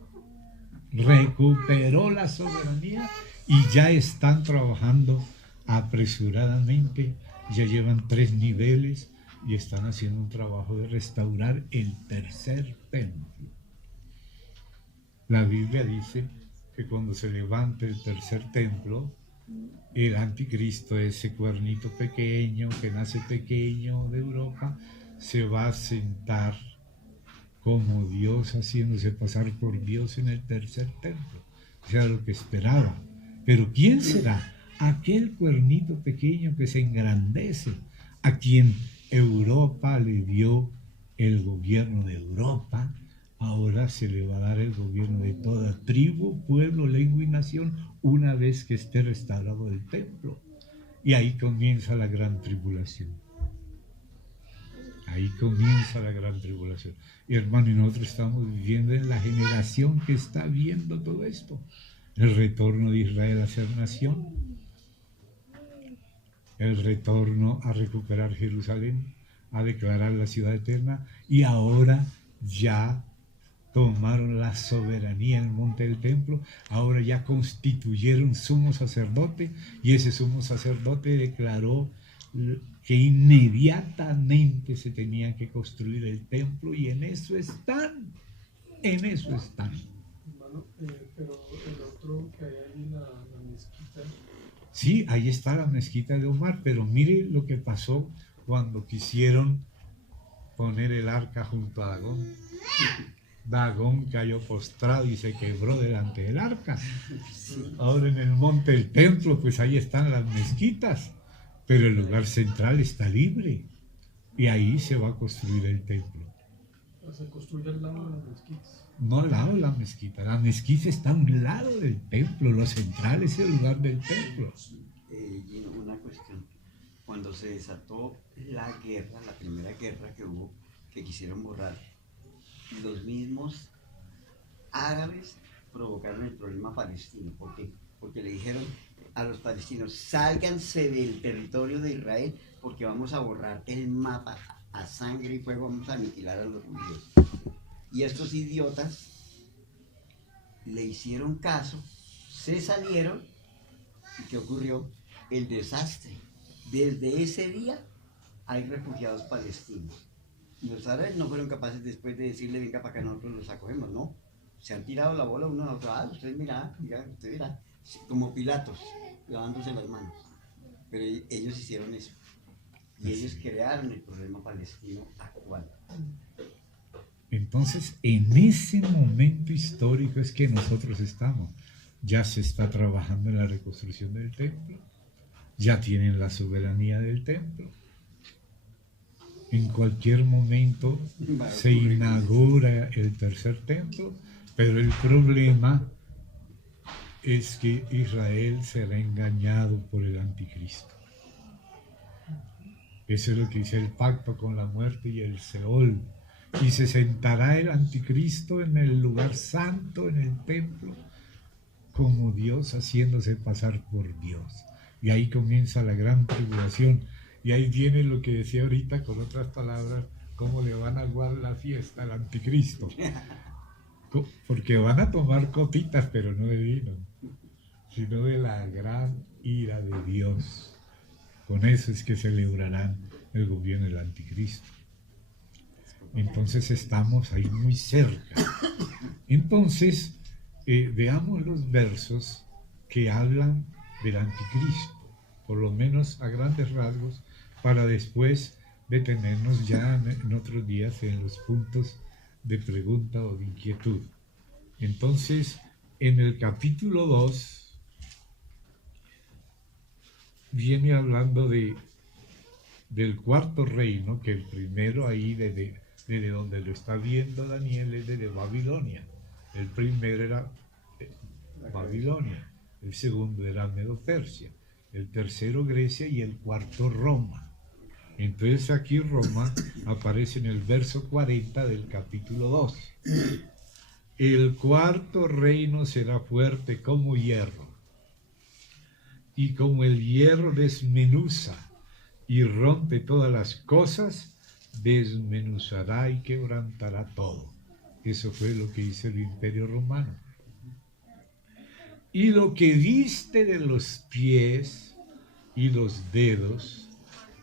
Recuperó la soberanía y ya están trabajando apresuradamente, ya llevan 3 niveles y están haciendo un trabajo de restaurar el tercer templo. La Biblia dice que cuando se levante el tercer templo, el anticristo, ese cuernito pequeño que nace pequeño de Europa, se va a sentar como Dios, haciéndose pasar por Dios en el tercer templo. O sea, lo que esperaba. Pero ¿quién será? Aquel cuernito pequeño que se engrandece, a quien Europa le dio el gobierno de Europa, ahora se le va a dar el gobierno de toda tribu, pueblo, lengua y nación una vez que esté restaurado el templo. Y ahí comienza la gran tribulación. Ahí comienza la gran tribulación. Y hermano, y nosotros estamos viviendo en la generación que está viendo todo esto. El retorno de Israel a ser nación, el retorno a recuperar Jerusalén, a declarar la ciudad eterna, y ahora ya tomaron la soberanía en el monte del templo, ahora ya constituyeron sumo sacerdote, y ese sumo sacerdote declaró que inmediatamente se tenía que construir el templo, y en eso están, en eso están. Hermano, pero el otro que hay ahí, la mezquita. Sí, ahí está la mezquita de Omar, pero mire lo que pasó cuando quisieron poner el arca junto a Dagón. Dagón cayó postrado y se quebró delante del arca. Ahora en el monte del templo, pues ahí están las mezquitas, pero el lugar central está libre y ahí se va a construir el templo. Se construye al lado de las mezquitas. No al lado de la mezquita está a un lado del templo, lo central es el lugar del templo. Gino, una cuestión. Cuando se desató la guerra, la primera guerra que hubo, que quisieron borrar, los mismos árabes provocaron el problema palestino. ¿Por qué? Porque le dijeron a los palestinos, sálganse del territorio de Israel porque vamos a borrar el mapa a sangre y fuego, vamos a aniquilar a los judíos. Y estos idiotas le hicieron caso, se salieron, ¿y qué ocurrió? El desastre. Desde ese día hay refugiados palestinos. Los árabes no fueron capaces después de decirle, venga para acá, nosotros los acogemos, no. Se han tirado la bola uno a otro, ustedes mirá, ustedes verán, como Pilatos, lavándose las manos. Pero ellos hicieron eso. Y ellos crearon el problema palestino actual. Entonces, en ese momento histórico es que nosotros estamos. Ya se está trabajando en la reconstrucción del templo, ya tienen la soberanía del templo. En cualquier momento se inaugura el tercer templo, pero el problema es que Israel será engañado por el anticristo. Eso es lo que dice el pacto con la muerte y el Seol. Y se sentará el anticristo en el lugar santo, en el templo, como Dios, haciéndose pasar por Dios. Y ahí comienza la gran tribulación. Y ahí viene lo que decía ahorita, con otras palabras, cómo le van a aguar la fiesta al anticristo. Porque van a tomar copitas, pero no de vino, sino de la gran ira de Dios. Con eso es que celebrarán el gobierno del anticristo. Entonces estamos ahí muy cerca. Entonces, veamos los versos que hablan del anticristo, por lo menos a grandes rasgos, para después detenernos ya en otros días en los puntos de pregunta o de inquietud. Entonces, en el capítulo 2 viene hablando del cuarto reino, que el primero ahí desde donde lo está viendo Daniel es desde Babilonia. El primero era Babilonia, el segundo era Medo-Persia, el tercero Grecia y el cuarto Roma. Entonces aquí Roma aparece en el verso 40 del capítulo 2. El cuarto reino será fuerte como hierro, y como el hierro desmenuza y rompe todas las cosas, desmenuzará y quebrantará todo. Eso fue lo que hizo el Imperio Romano. Y lo que viste de los pies y los dedos,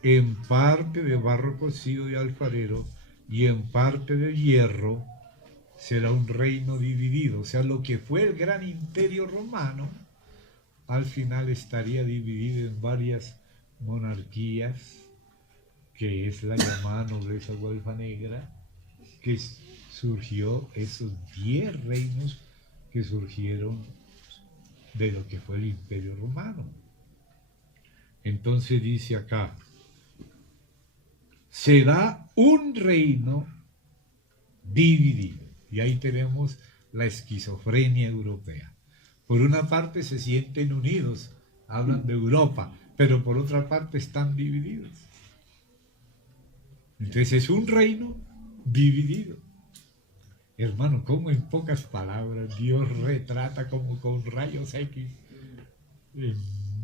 en parte de barro cocido de alfarero y en parte de hierro, será un reino dividido. O sea, lo que fue el gran imperio romano, al final estaría dividido en varias monarquías, que es la llamada nobleza guelfa negra, que surgió esos 10 reinos que surgieron de lo que fue el imperio romano. Entonces dice acá, será un reino dividido. Y ahí tenemos la esquizofrenia europea. Por una parte se sienten unidos, hablan de Europa, pero por otra parte están divididos. Entonces es un reino dividido. Hermano, como en pocas palabras Dios retrata como con rayos X, en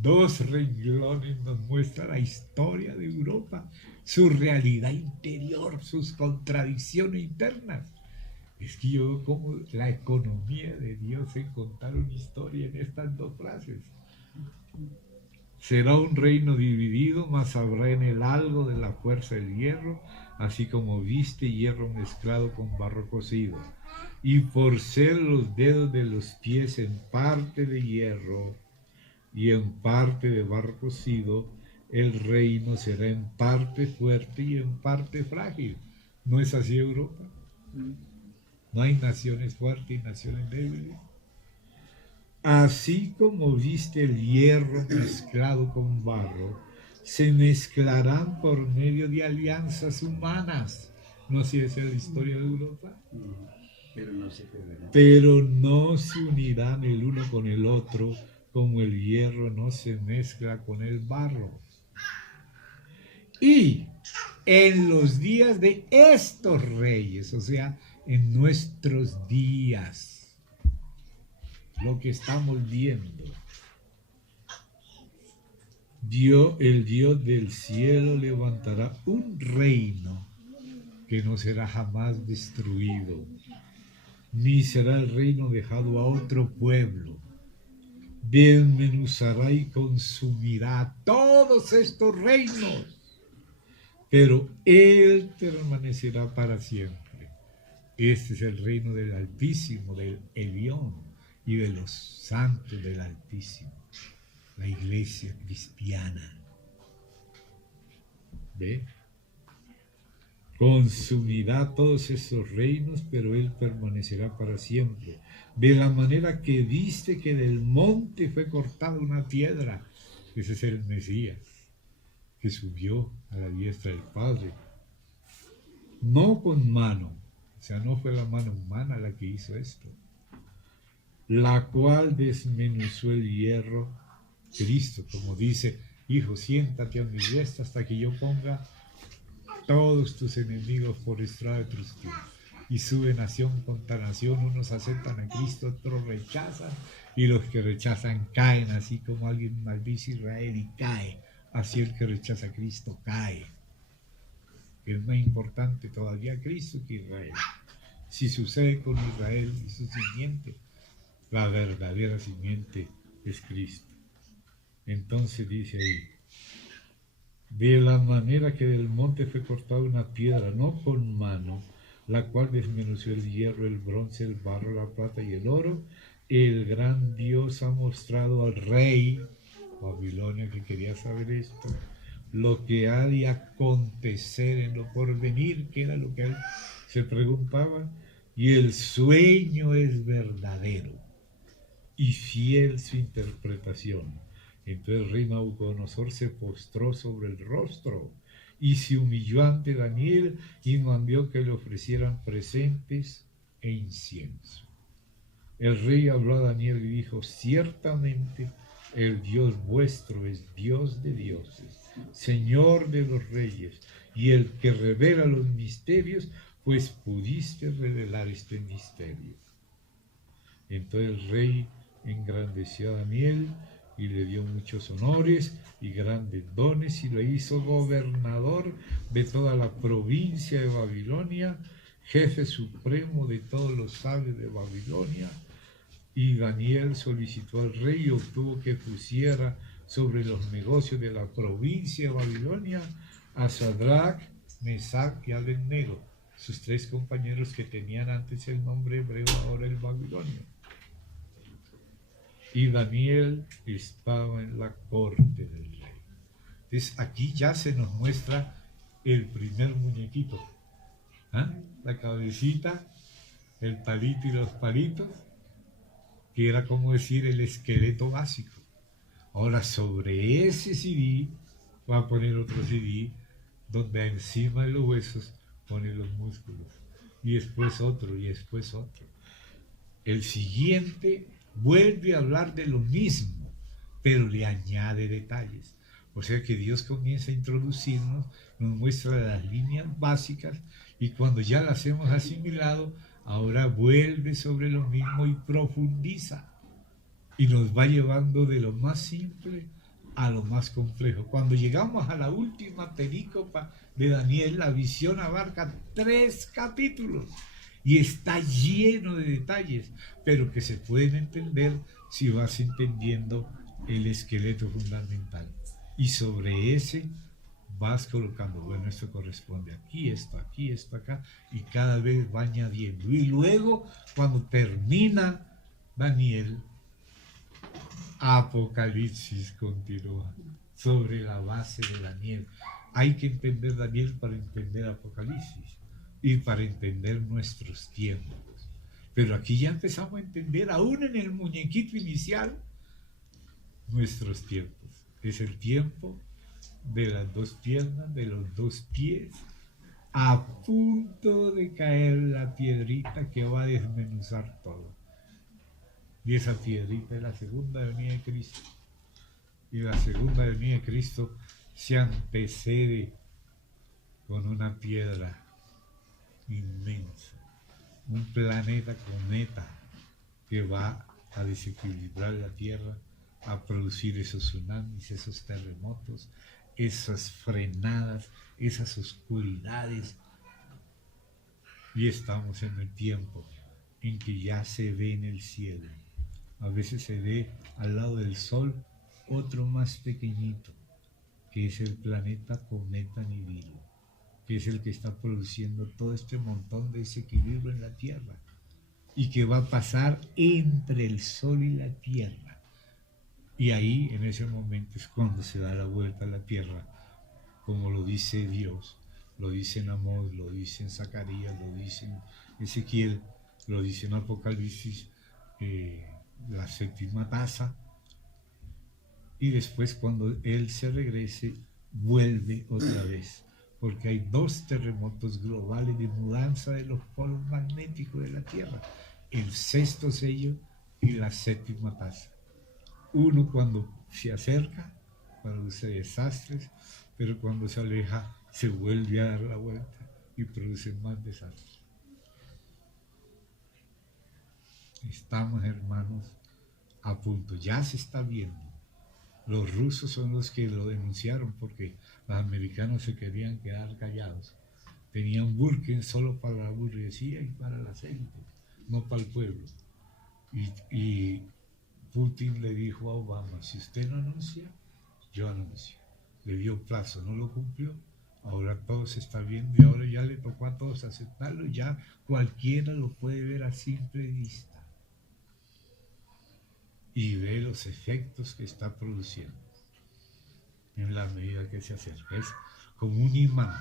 2 renglones nos muestra la historia de Europa, su realidad interior, sus contradicciones internas. Es que yo veo como la economía de Dios en contar una historia en estas 2 frases. Será un reino dividido, mas habrá en él algo de la fuerza del hierro, así como viste hierro mezclado con barro cocido. Y por ser los dedos de los pies en parte de hierro y en parte de barro cocido, el reino será en parte fuerte y en parte frágil. ¿No es así Europa? ¿No hay naciones fuertes y naciones débiles? Así como viste el hierro mezclado con barro, se mezclarán por medio de alianzas humanas. ¿No sé si esa es la historia de Europa? Pero no se pegarán. Pero no se unirán el uno con el otro, como el hierro no se mezcla con el barro. Y en los días de estos reyes, o sea, en nuestros días, lo que estamos viendo, el Dios del cielo levantará un reino que no será jamás destruido, ni será el reino dejado a otro pueblo. Desmenuzará y consumirá todos estos reinos, pero Él permanecerá para siempre. Este es el reino del Altísimo, del Elión y de los santos del Altísimo, la iglesia cristiana. ¿Ve? Consumirá todos esos reinos, pero Él permanecerá para siempre. De la manera que viste que del monte fue cortada una piedra, ese es el Mesías, que subió a la diestra del Padre, no con mano, o sea, no fue la mano humana la que hizo esto, la cual desmenuzó el hierro, Cristo, como dice, hijo, siéntate a mi diestra hasta que yo ponga todos tus enemigos por estrado de tus pies. Y sube nación contra nación, unos aceptan a Cristo, otros rechazan, y los que rechazan caen, así como alguien maldice a Israel y cae, así el que rechaza a Cristo cae. que es más importante todavía Cristo que Israel. Si sucede con Israel y su simiente, la verdadera simiente es Cristo. Entonces dice ahí, de la manera que del monte fue cortada una piedra, no con mano, la cual desmenució el hierro, el bronce, el barro, la plata y el oro, el gran Dios ha mostrado al rey Babilonia, que quería saber esto, lo que ha de acontecer en lo porvenir, que era lo que él se preguntaba, y el sueño es verdadero y fiel su interpretación. Entonces el rey Nabucodonosor se postró sobre el rostro y se humilló ante Daniel y mandó que le ofrecieran presentes e incienso. El rey habló a Daniel y dijo, ciertamente el Dios vuestro es Dios de dioses, Señor de los reyes, y el que revela los misterios, pues pudiste revelar este misterio. Entonces el rey engrandeció a Daniel y le dio muchos honores y grandes dones y lo hizo gobernador de toda la provincia de Babilonia, jefe supremo de todos los sabios de Babilonia. Y Daniel solicitó al rey y obtuvo que pusiera sobre los negocios de la provincia de Babilonia a Sadrach, Mesach y Abednego, sus tres compañeros que tenían antes el nombre hebreo, ahora el babilonio. Y Daniel estaba en la corte del rey. Entonces aquí ya se nos muestra el primer muñequito. ¿Ah? La cabecita, el palito y los palitos, que era como decir el esqueleto básico. Ahora sobre ese CD va a poner otro CD donde encima de los huesos pone los músculos. Y después otro, y después otro. El siguiente vuelve a hablar de lo mismo, pero le añade detalles. O sea que Dios comienza a introducirnos, nos muestra las líneas básicas y cuando ya las hemos asimilado, ahora vuelve sobre lo mismo y profundiza. Y nos va llevando de lo más simple a lo más complejo. Cuando llegamos a la última perícopa de Daniel, la visión abarca 3 capítulos. Y está lleno de detalles, pero que se pueden entender si vas entendiendo el esqueleto fundamental. Y sobre ese vas colocando, bueno, esto corresponde aquí, esto acá, y cada vez va añadiendo. Y luego, cuando termina Daniel, Apocalipsis continúa sobre la base de Daniel. Hay que entender Daniel para entender Apocalipsis y para entender nuestros tiempos. Pero aquí ya empezamos a entender, aún en el muñequito inicial, nuestros tiempos. Es el tiempo de las 2 piernas, de los 2 pies, a punto de caer la piedrita que va a desmenuzar todo. Y esa piedrita es la segunda venida de Cristo. Y la segunda venida de Cristo se antecede con una piedra inmensa, un planeta cometa que va a desequilibrar la Tierra, a producir esos tsunamis, esos terremotos, esas frenadas, esas oscuridades. Y estamos en el tiempo en que ya se ve en el cielo. A veces se ve al lado del Sol otro más pequeñito, que es el planeta cometa Nibiru, que es el que está produciendo todo este montón de desequilibrio en la Tierra y que va a pasar entre el Sol y la Tierra. Y ahí, en ese momento, es cuando se da la vuelta a la Tierra, como lo dice Dios, lo dice en Amós, lo dice en Zacarías, lo dice en Ezequiel, lo dice en Apocalipsis, la 7ª taza. Y después, cuando Él se regrese, vuelve otra vez, porque hay 2 terremotos globales de mudanza de los polos magnéticos de la Tierra, el 6º sello y la 7ª taza. Uno cuando se acerca produce desastres, pero cuando se aleja se vuelve a dar la vuelta y produce más desastres. Estamos, hermanos, a punto, ya se está viendo. Los rusos son los que lo denunciaron porque los americanos se querían quedar callados. tenían Burken solo para la burguesía y para las élites, no para el pueblo. Y Putin le dijo a Obama, si usted no anuncia, yo anuncio. Le dio plazo, no lo cumplió. Ahora todo se está viendo y ahora ya le tocó a todos aceptarlo y ya cualquiera lo puede ver a simple vista y ve los efectos que está produciendo en la medida que se acerca. Es como un imán.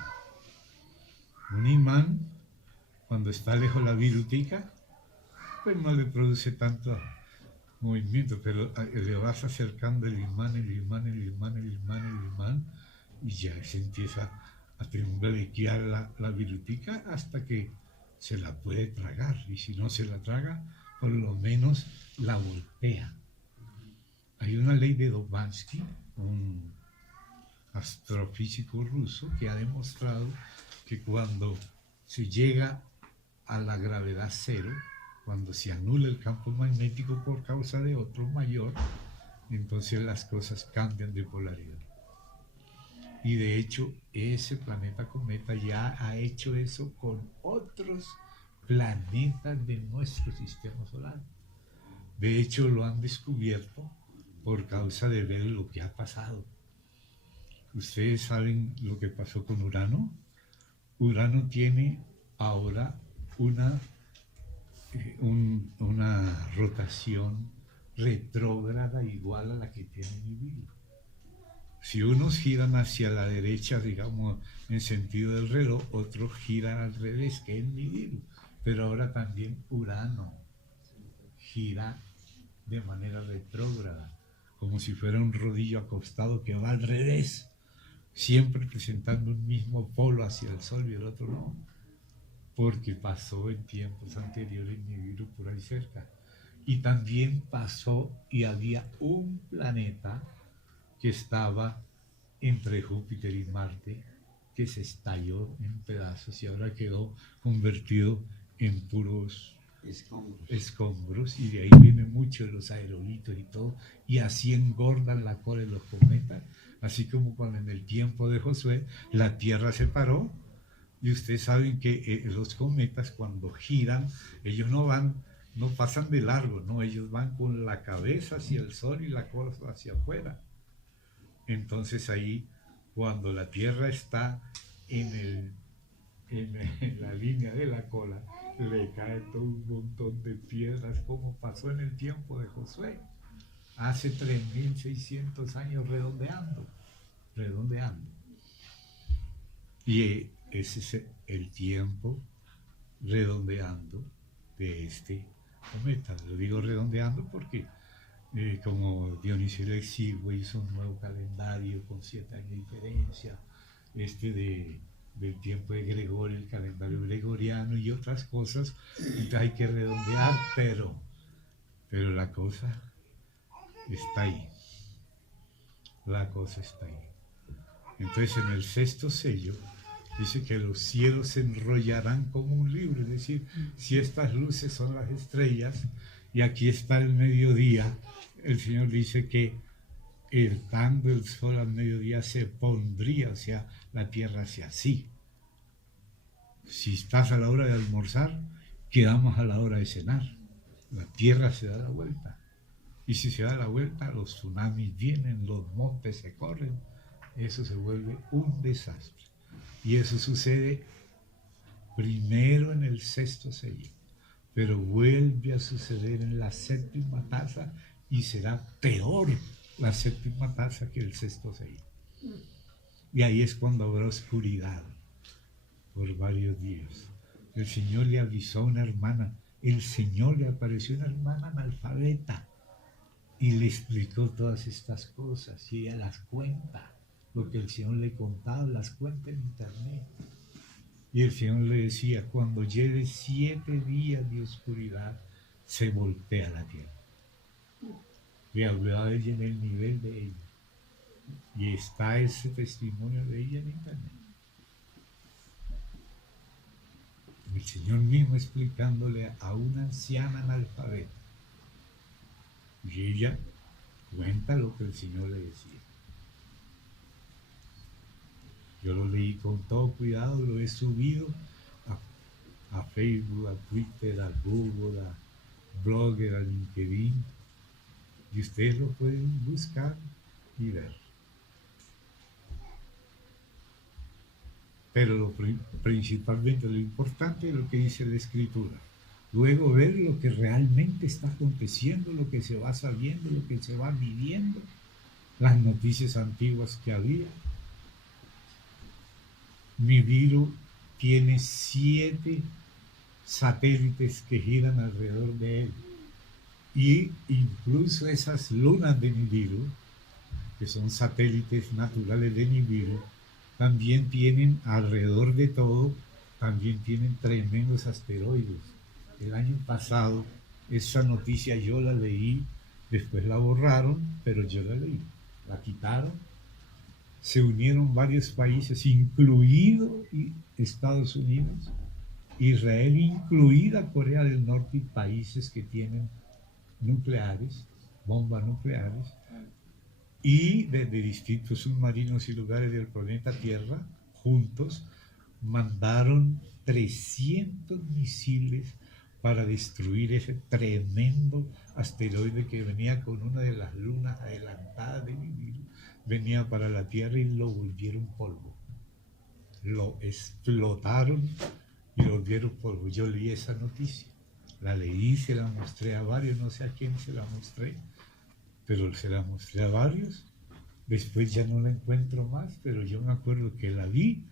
Un imán, cuando está lejos la virutica, pues no le produce tanto movimiento, pero le vas acercando el imán, el imán, el imán, el imán, el imán, y ya se empieza a temblequear la virutica hasta que se la puede tragar, y si no se la traga, por lo menos la voltea. Hay una ley de Dobzhansky, un astrofísico ruso, que ha demostrado que cuando se llega a la gravedad cero, cuando se anula el campo magnético por causa de otro mayor, entonces las cosas cambian de polaridad. Y de hecho, ese planeta cometa ya ha hecho eso con otros planetas de nuestro sistema solar. De hecho, lo han descubierto por causa de ver lo que ha pasado. ¿Ustedes saben lo que pasó con Urano? Urano tiene ahora una rotación retrógrada igual a la que tiene Nibiru. Si unos giran hacia la derecha, digamos, en sentido del reloj, otros giran al revés, que es Nibiru. Pero ahora también Urano gira de manera retrógrada, como si fuera un rodillo acostado que va al revés, siempre presentando un mismo polo hacia el Sol y el otro no, porque pasó en tiempos anteriores Nibiru por ahí cerca. Y también pasó y había un planeta que estaba entre Júpiter y Marte, que se estalló en pedazos y ahora quedó convertido en puros escombros, y de ahí vienen muchos los aerolitos y todo, y así engordan la cola de los cometas, así como cuando en el tiempo de Josué la Tierra se paró, y ustedes saben que los cometas cuando giran, ellos no pasan de largo, no, ellos van con la cabeza hacia el Sol y la cola hacia afuera. Entonces ahí, cuando la Tierra está en la línea de la cola, le cae todo un montón de piedras, como pasó en el tiempo de Josué, hace 3600 años redondeando. Y ese es el tiempo redondeando de este cometa. Lo digo redondeando porque como Dionisio el Exiguo hizo un nuevo calendario con 7 años de diferencia, del tiempo de Gregorio, el calendario gregoriano y otras cosas, entonces hay que redondear, pero la cosa está ahí. Entonces en el sexto sello dice que los cielos se enrollarán como un libro, es decir, si estas luces son las estrellas y aquí está el mediodía, el Señor dice que estando el sol al mediodía se pondría, o sea, la tierra hacia así. Si estás a la hora de almorzar, quedamos a la hora de cenar. La tierra se da la vuelta. Y si se da la vuelta, los tsunamis vienen, los montes se corren. Eso se vuelve un desastre. Y eso sucede primero en el sexto sello, pero vuelve a suceder en la séptima taza y será peor la séptima taza que el sexto sello. Y ahí es cuando habrá oscuridad por varios días. El Señor le avisó a una hermana, el Señor le apareció a una hermana analfabeta y le explicó todas estas cosas y ella las cuenta. Lo que el Señor le contaba, las cuenta en internet. Y el Señor le decía, cuando lleve 7 días de oscuridad, se voltea la tierra. Le hablaba a ella en el nivel de ella. Y está ese testimonio de ella en internet. El Señor mismo explicándole a una anciana analfabeta. Y ella cuenta lo que el Señor le decía. Yo lo leí con todo cuidado, lo he subido a Facebook, a Twitter, a Google, a Blogger, a LinkedIn, y ustedes lo pueden buscar y ver. Pero principalmente lo importante es lo que dice la Escritura. Luego ver lo que realmente está aconteciendo, lo que se va sabiendo, lo que se va viviendo, las noticias antiguas que había. Nibiru tiene 7 satélites que giran alrededor de él. Y incluso esas lunas de Nibiru, que son satélites naturales de Nibiru, también tienen alrededor de todo, también tienen tremendos asteroides. El año pasado esa noticia yo la leí, después la borraron, pero yo la leí, la quitaron. Se unieron varios países, incluido Estados Unidos, Israel, incluida Corea del Norte, y países que tienen nucleares, bombas nucleares, y desde distintos submarinos y lugares del planeta Tierra, juntos, mandaron 300 misiles para destruir ese tremendo asteroide que venía con una de las lunas adelantadas de Nibiru, venía para la Tierra y lo volvieron polvo. Lo explotaron y lo volvieron polvo. Yo leí esa noticia, la leí, se la mostré a varios, no sé a quién se la mostré, pero se la mostré a varios. Después ya no la encuentro más, pero yo me acuerdo que la vi,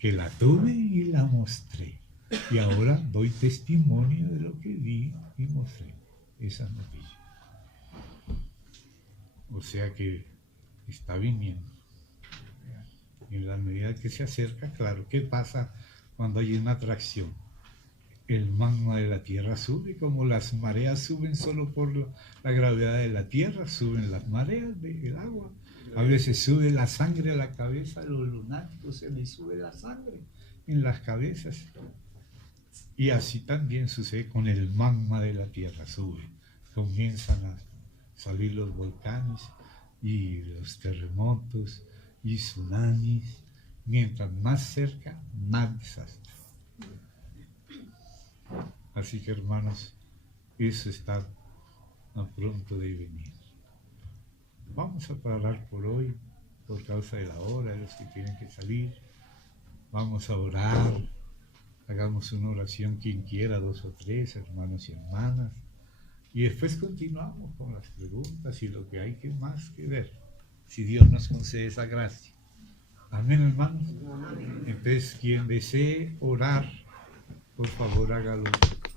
que la tuve y la mostré. Y ahora doy testimonio de lo que vi y mostré, esa noticia. O sea que está viniendo. En la medida que se acerca, claro, ¿qué pasa cuando hay una atracción? El magma de la Tierra sube, como las mareas suben solo por la gravedad de la Tierra, suben las mareas del agua. A veces sube la sangre a la cabeza, a los lunáticos se les sube la sangre en las cabezas. Y así también sucede con el magma de la Tierra, sube. Comienzan a salir los volcanes y los terremotos y tsunamis. Mientras más cerca, más desastre. Así que, hermanos, eso está a pronto de venir. Vamos a parar por hoy, por causa de la hora, de los que tienen que salir. Vamos a orar. Hagamos una oración, quien quiera, 2 o 3, hermanos y hermanas. Y después continuamos con las preguntas y lo que hay que más que ver, si Dios nos concede esa gracia. Amén, hermanos. Entonces, quien desee orar, por favor hágalo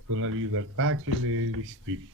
con la libertad que le dé el Espíritu.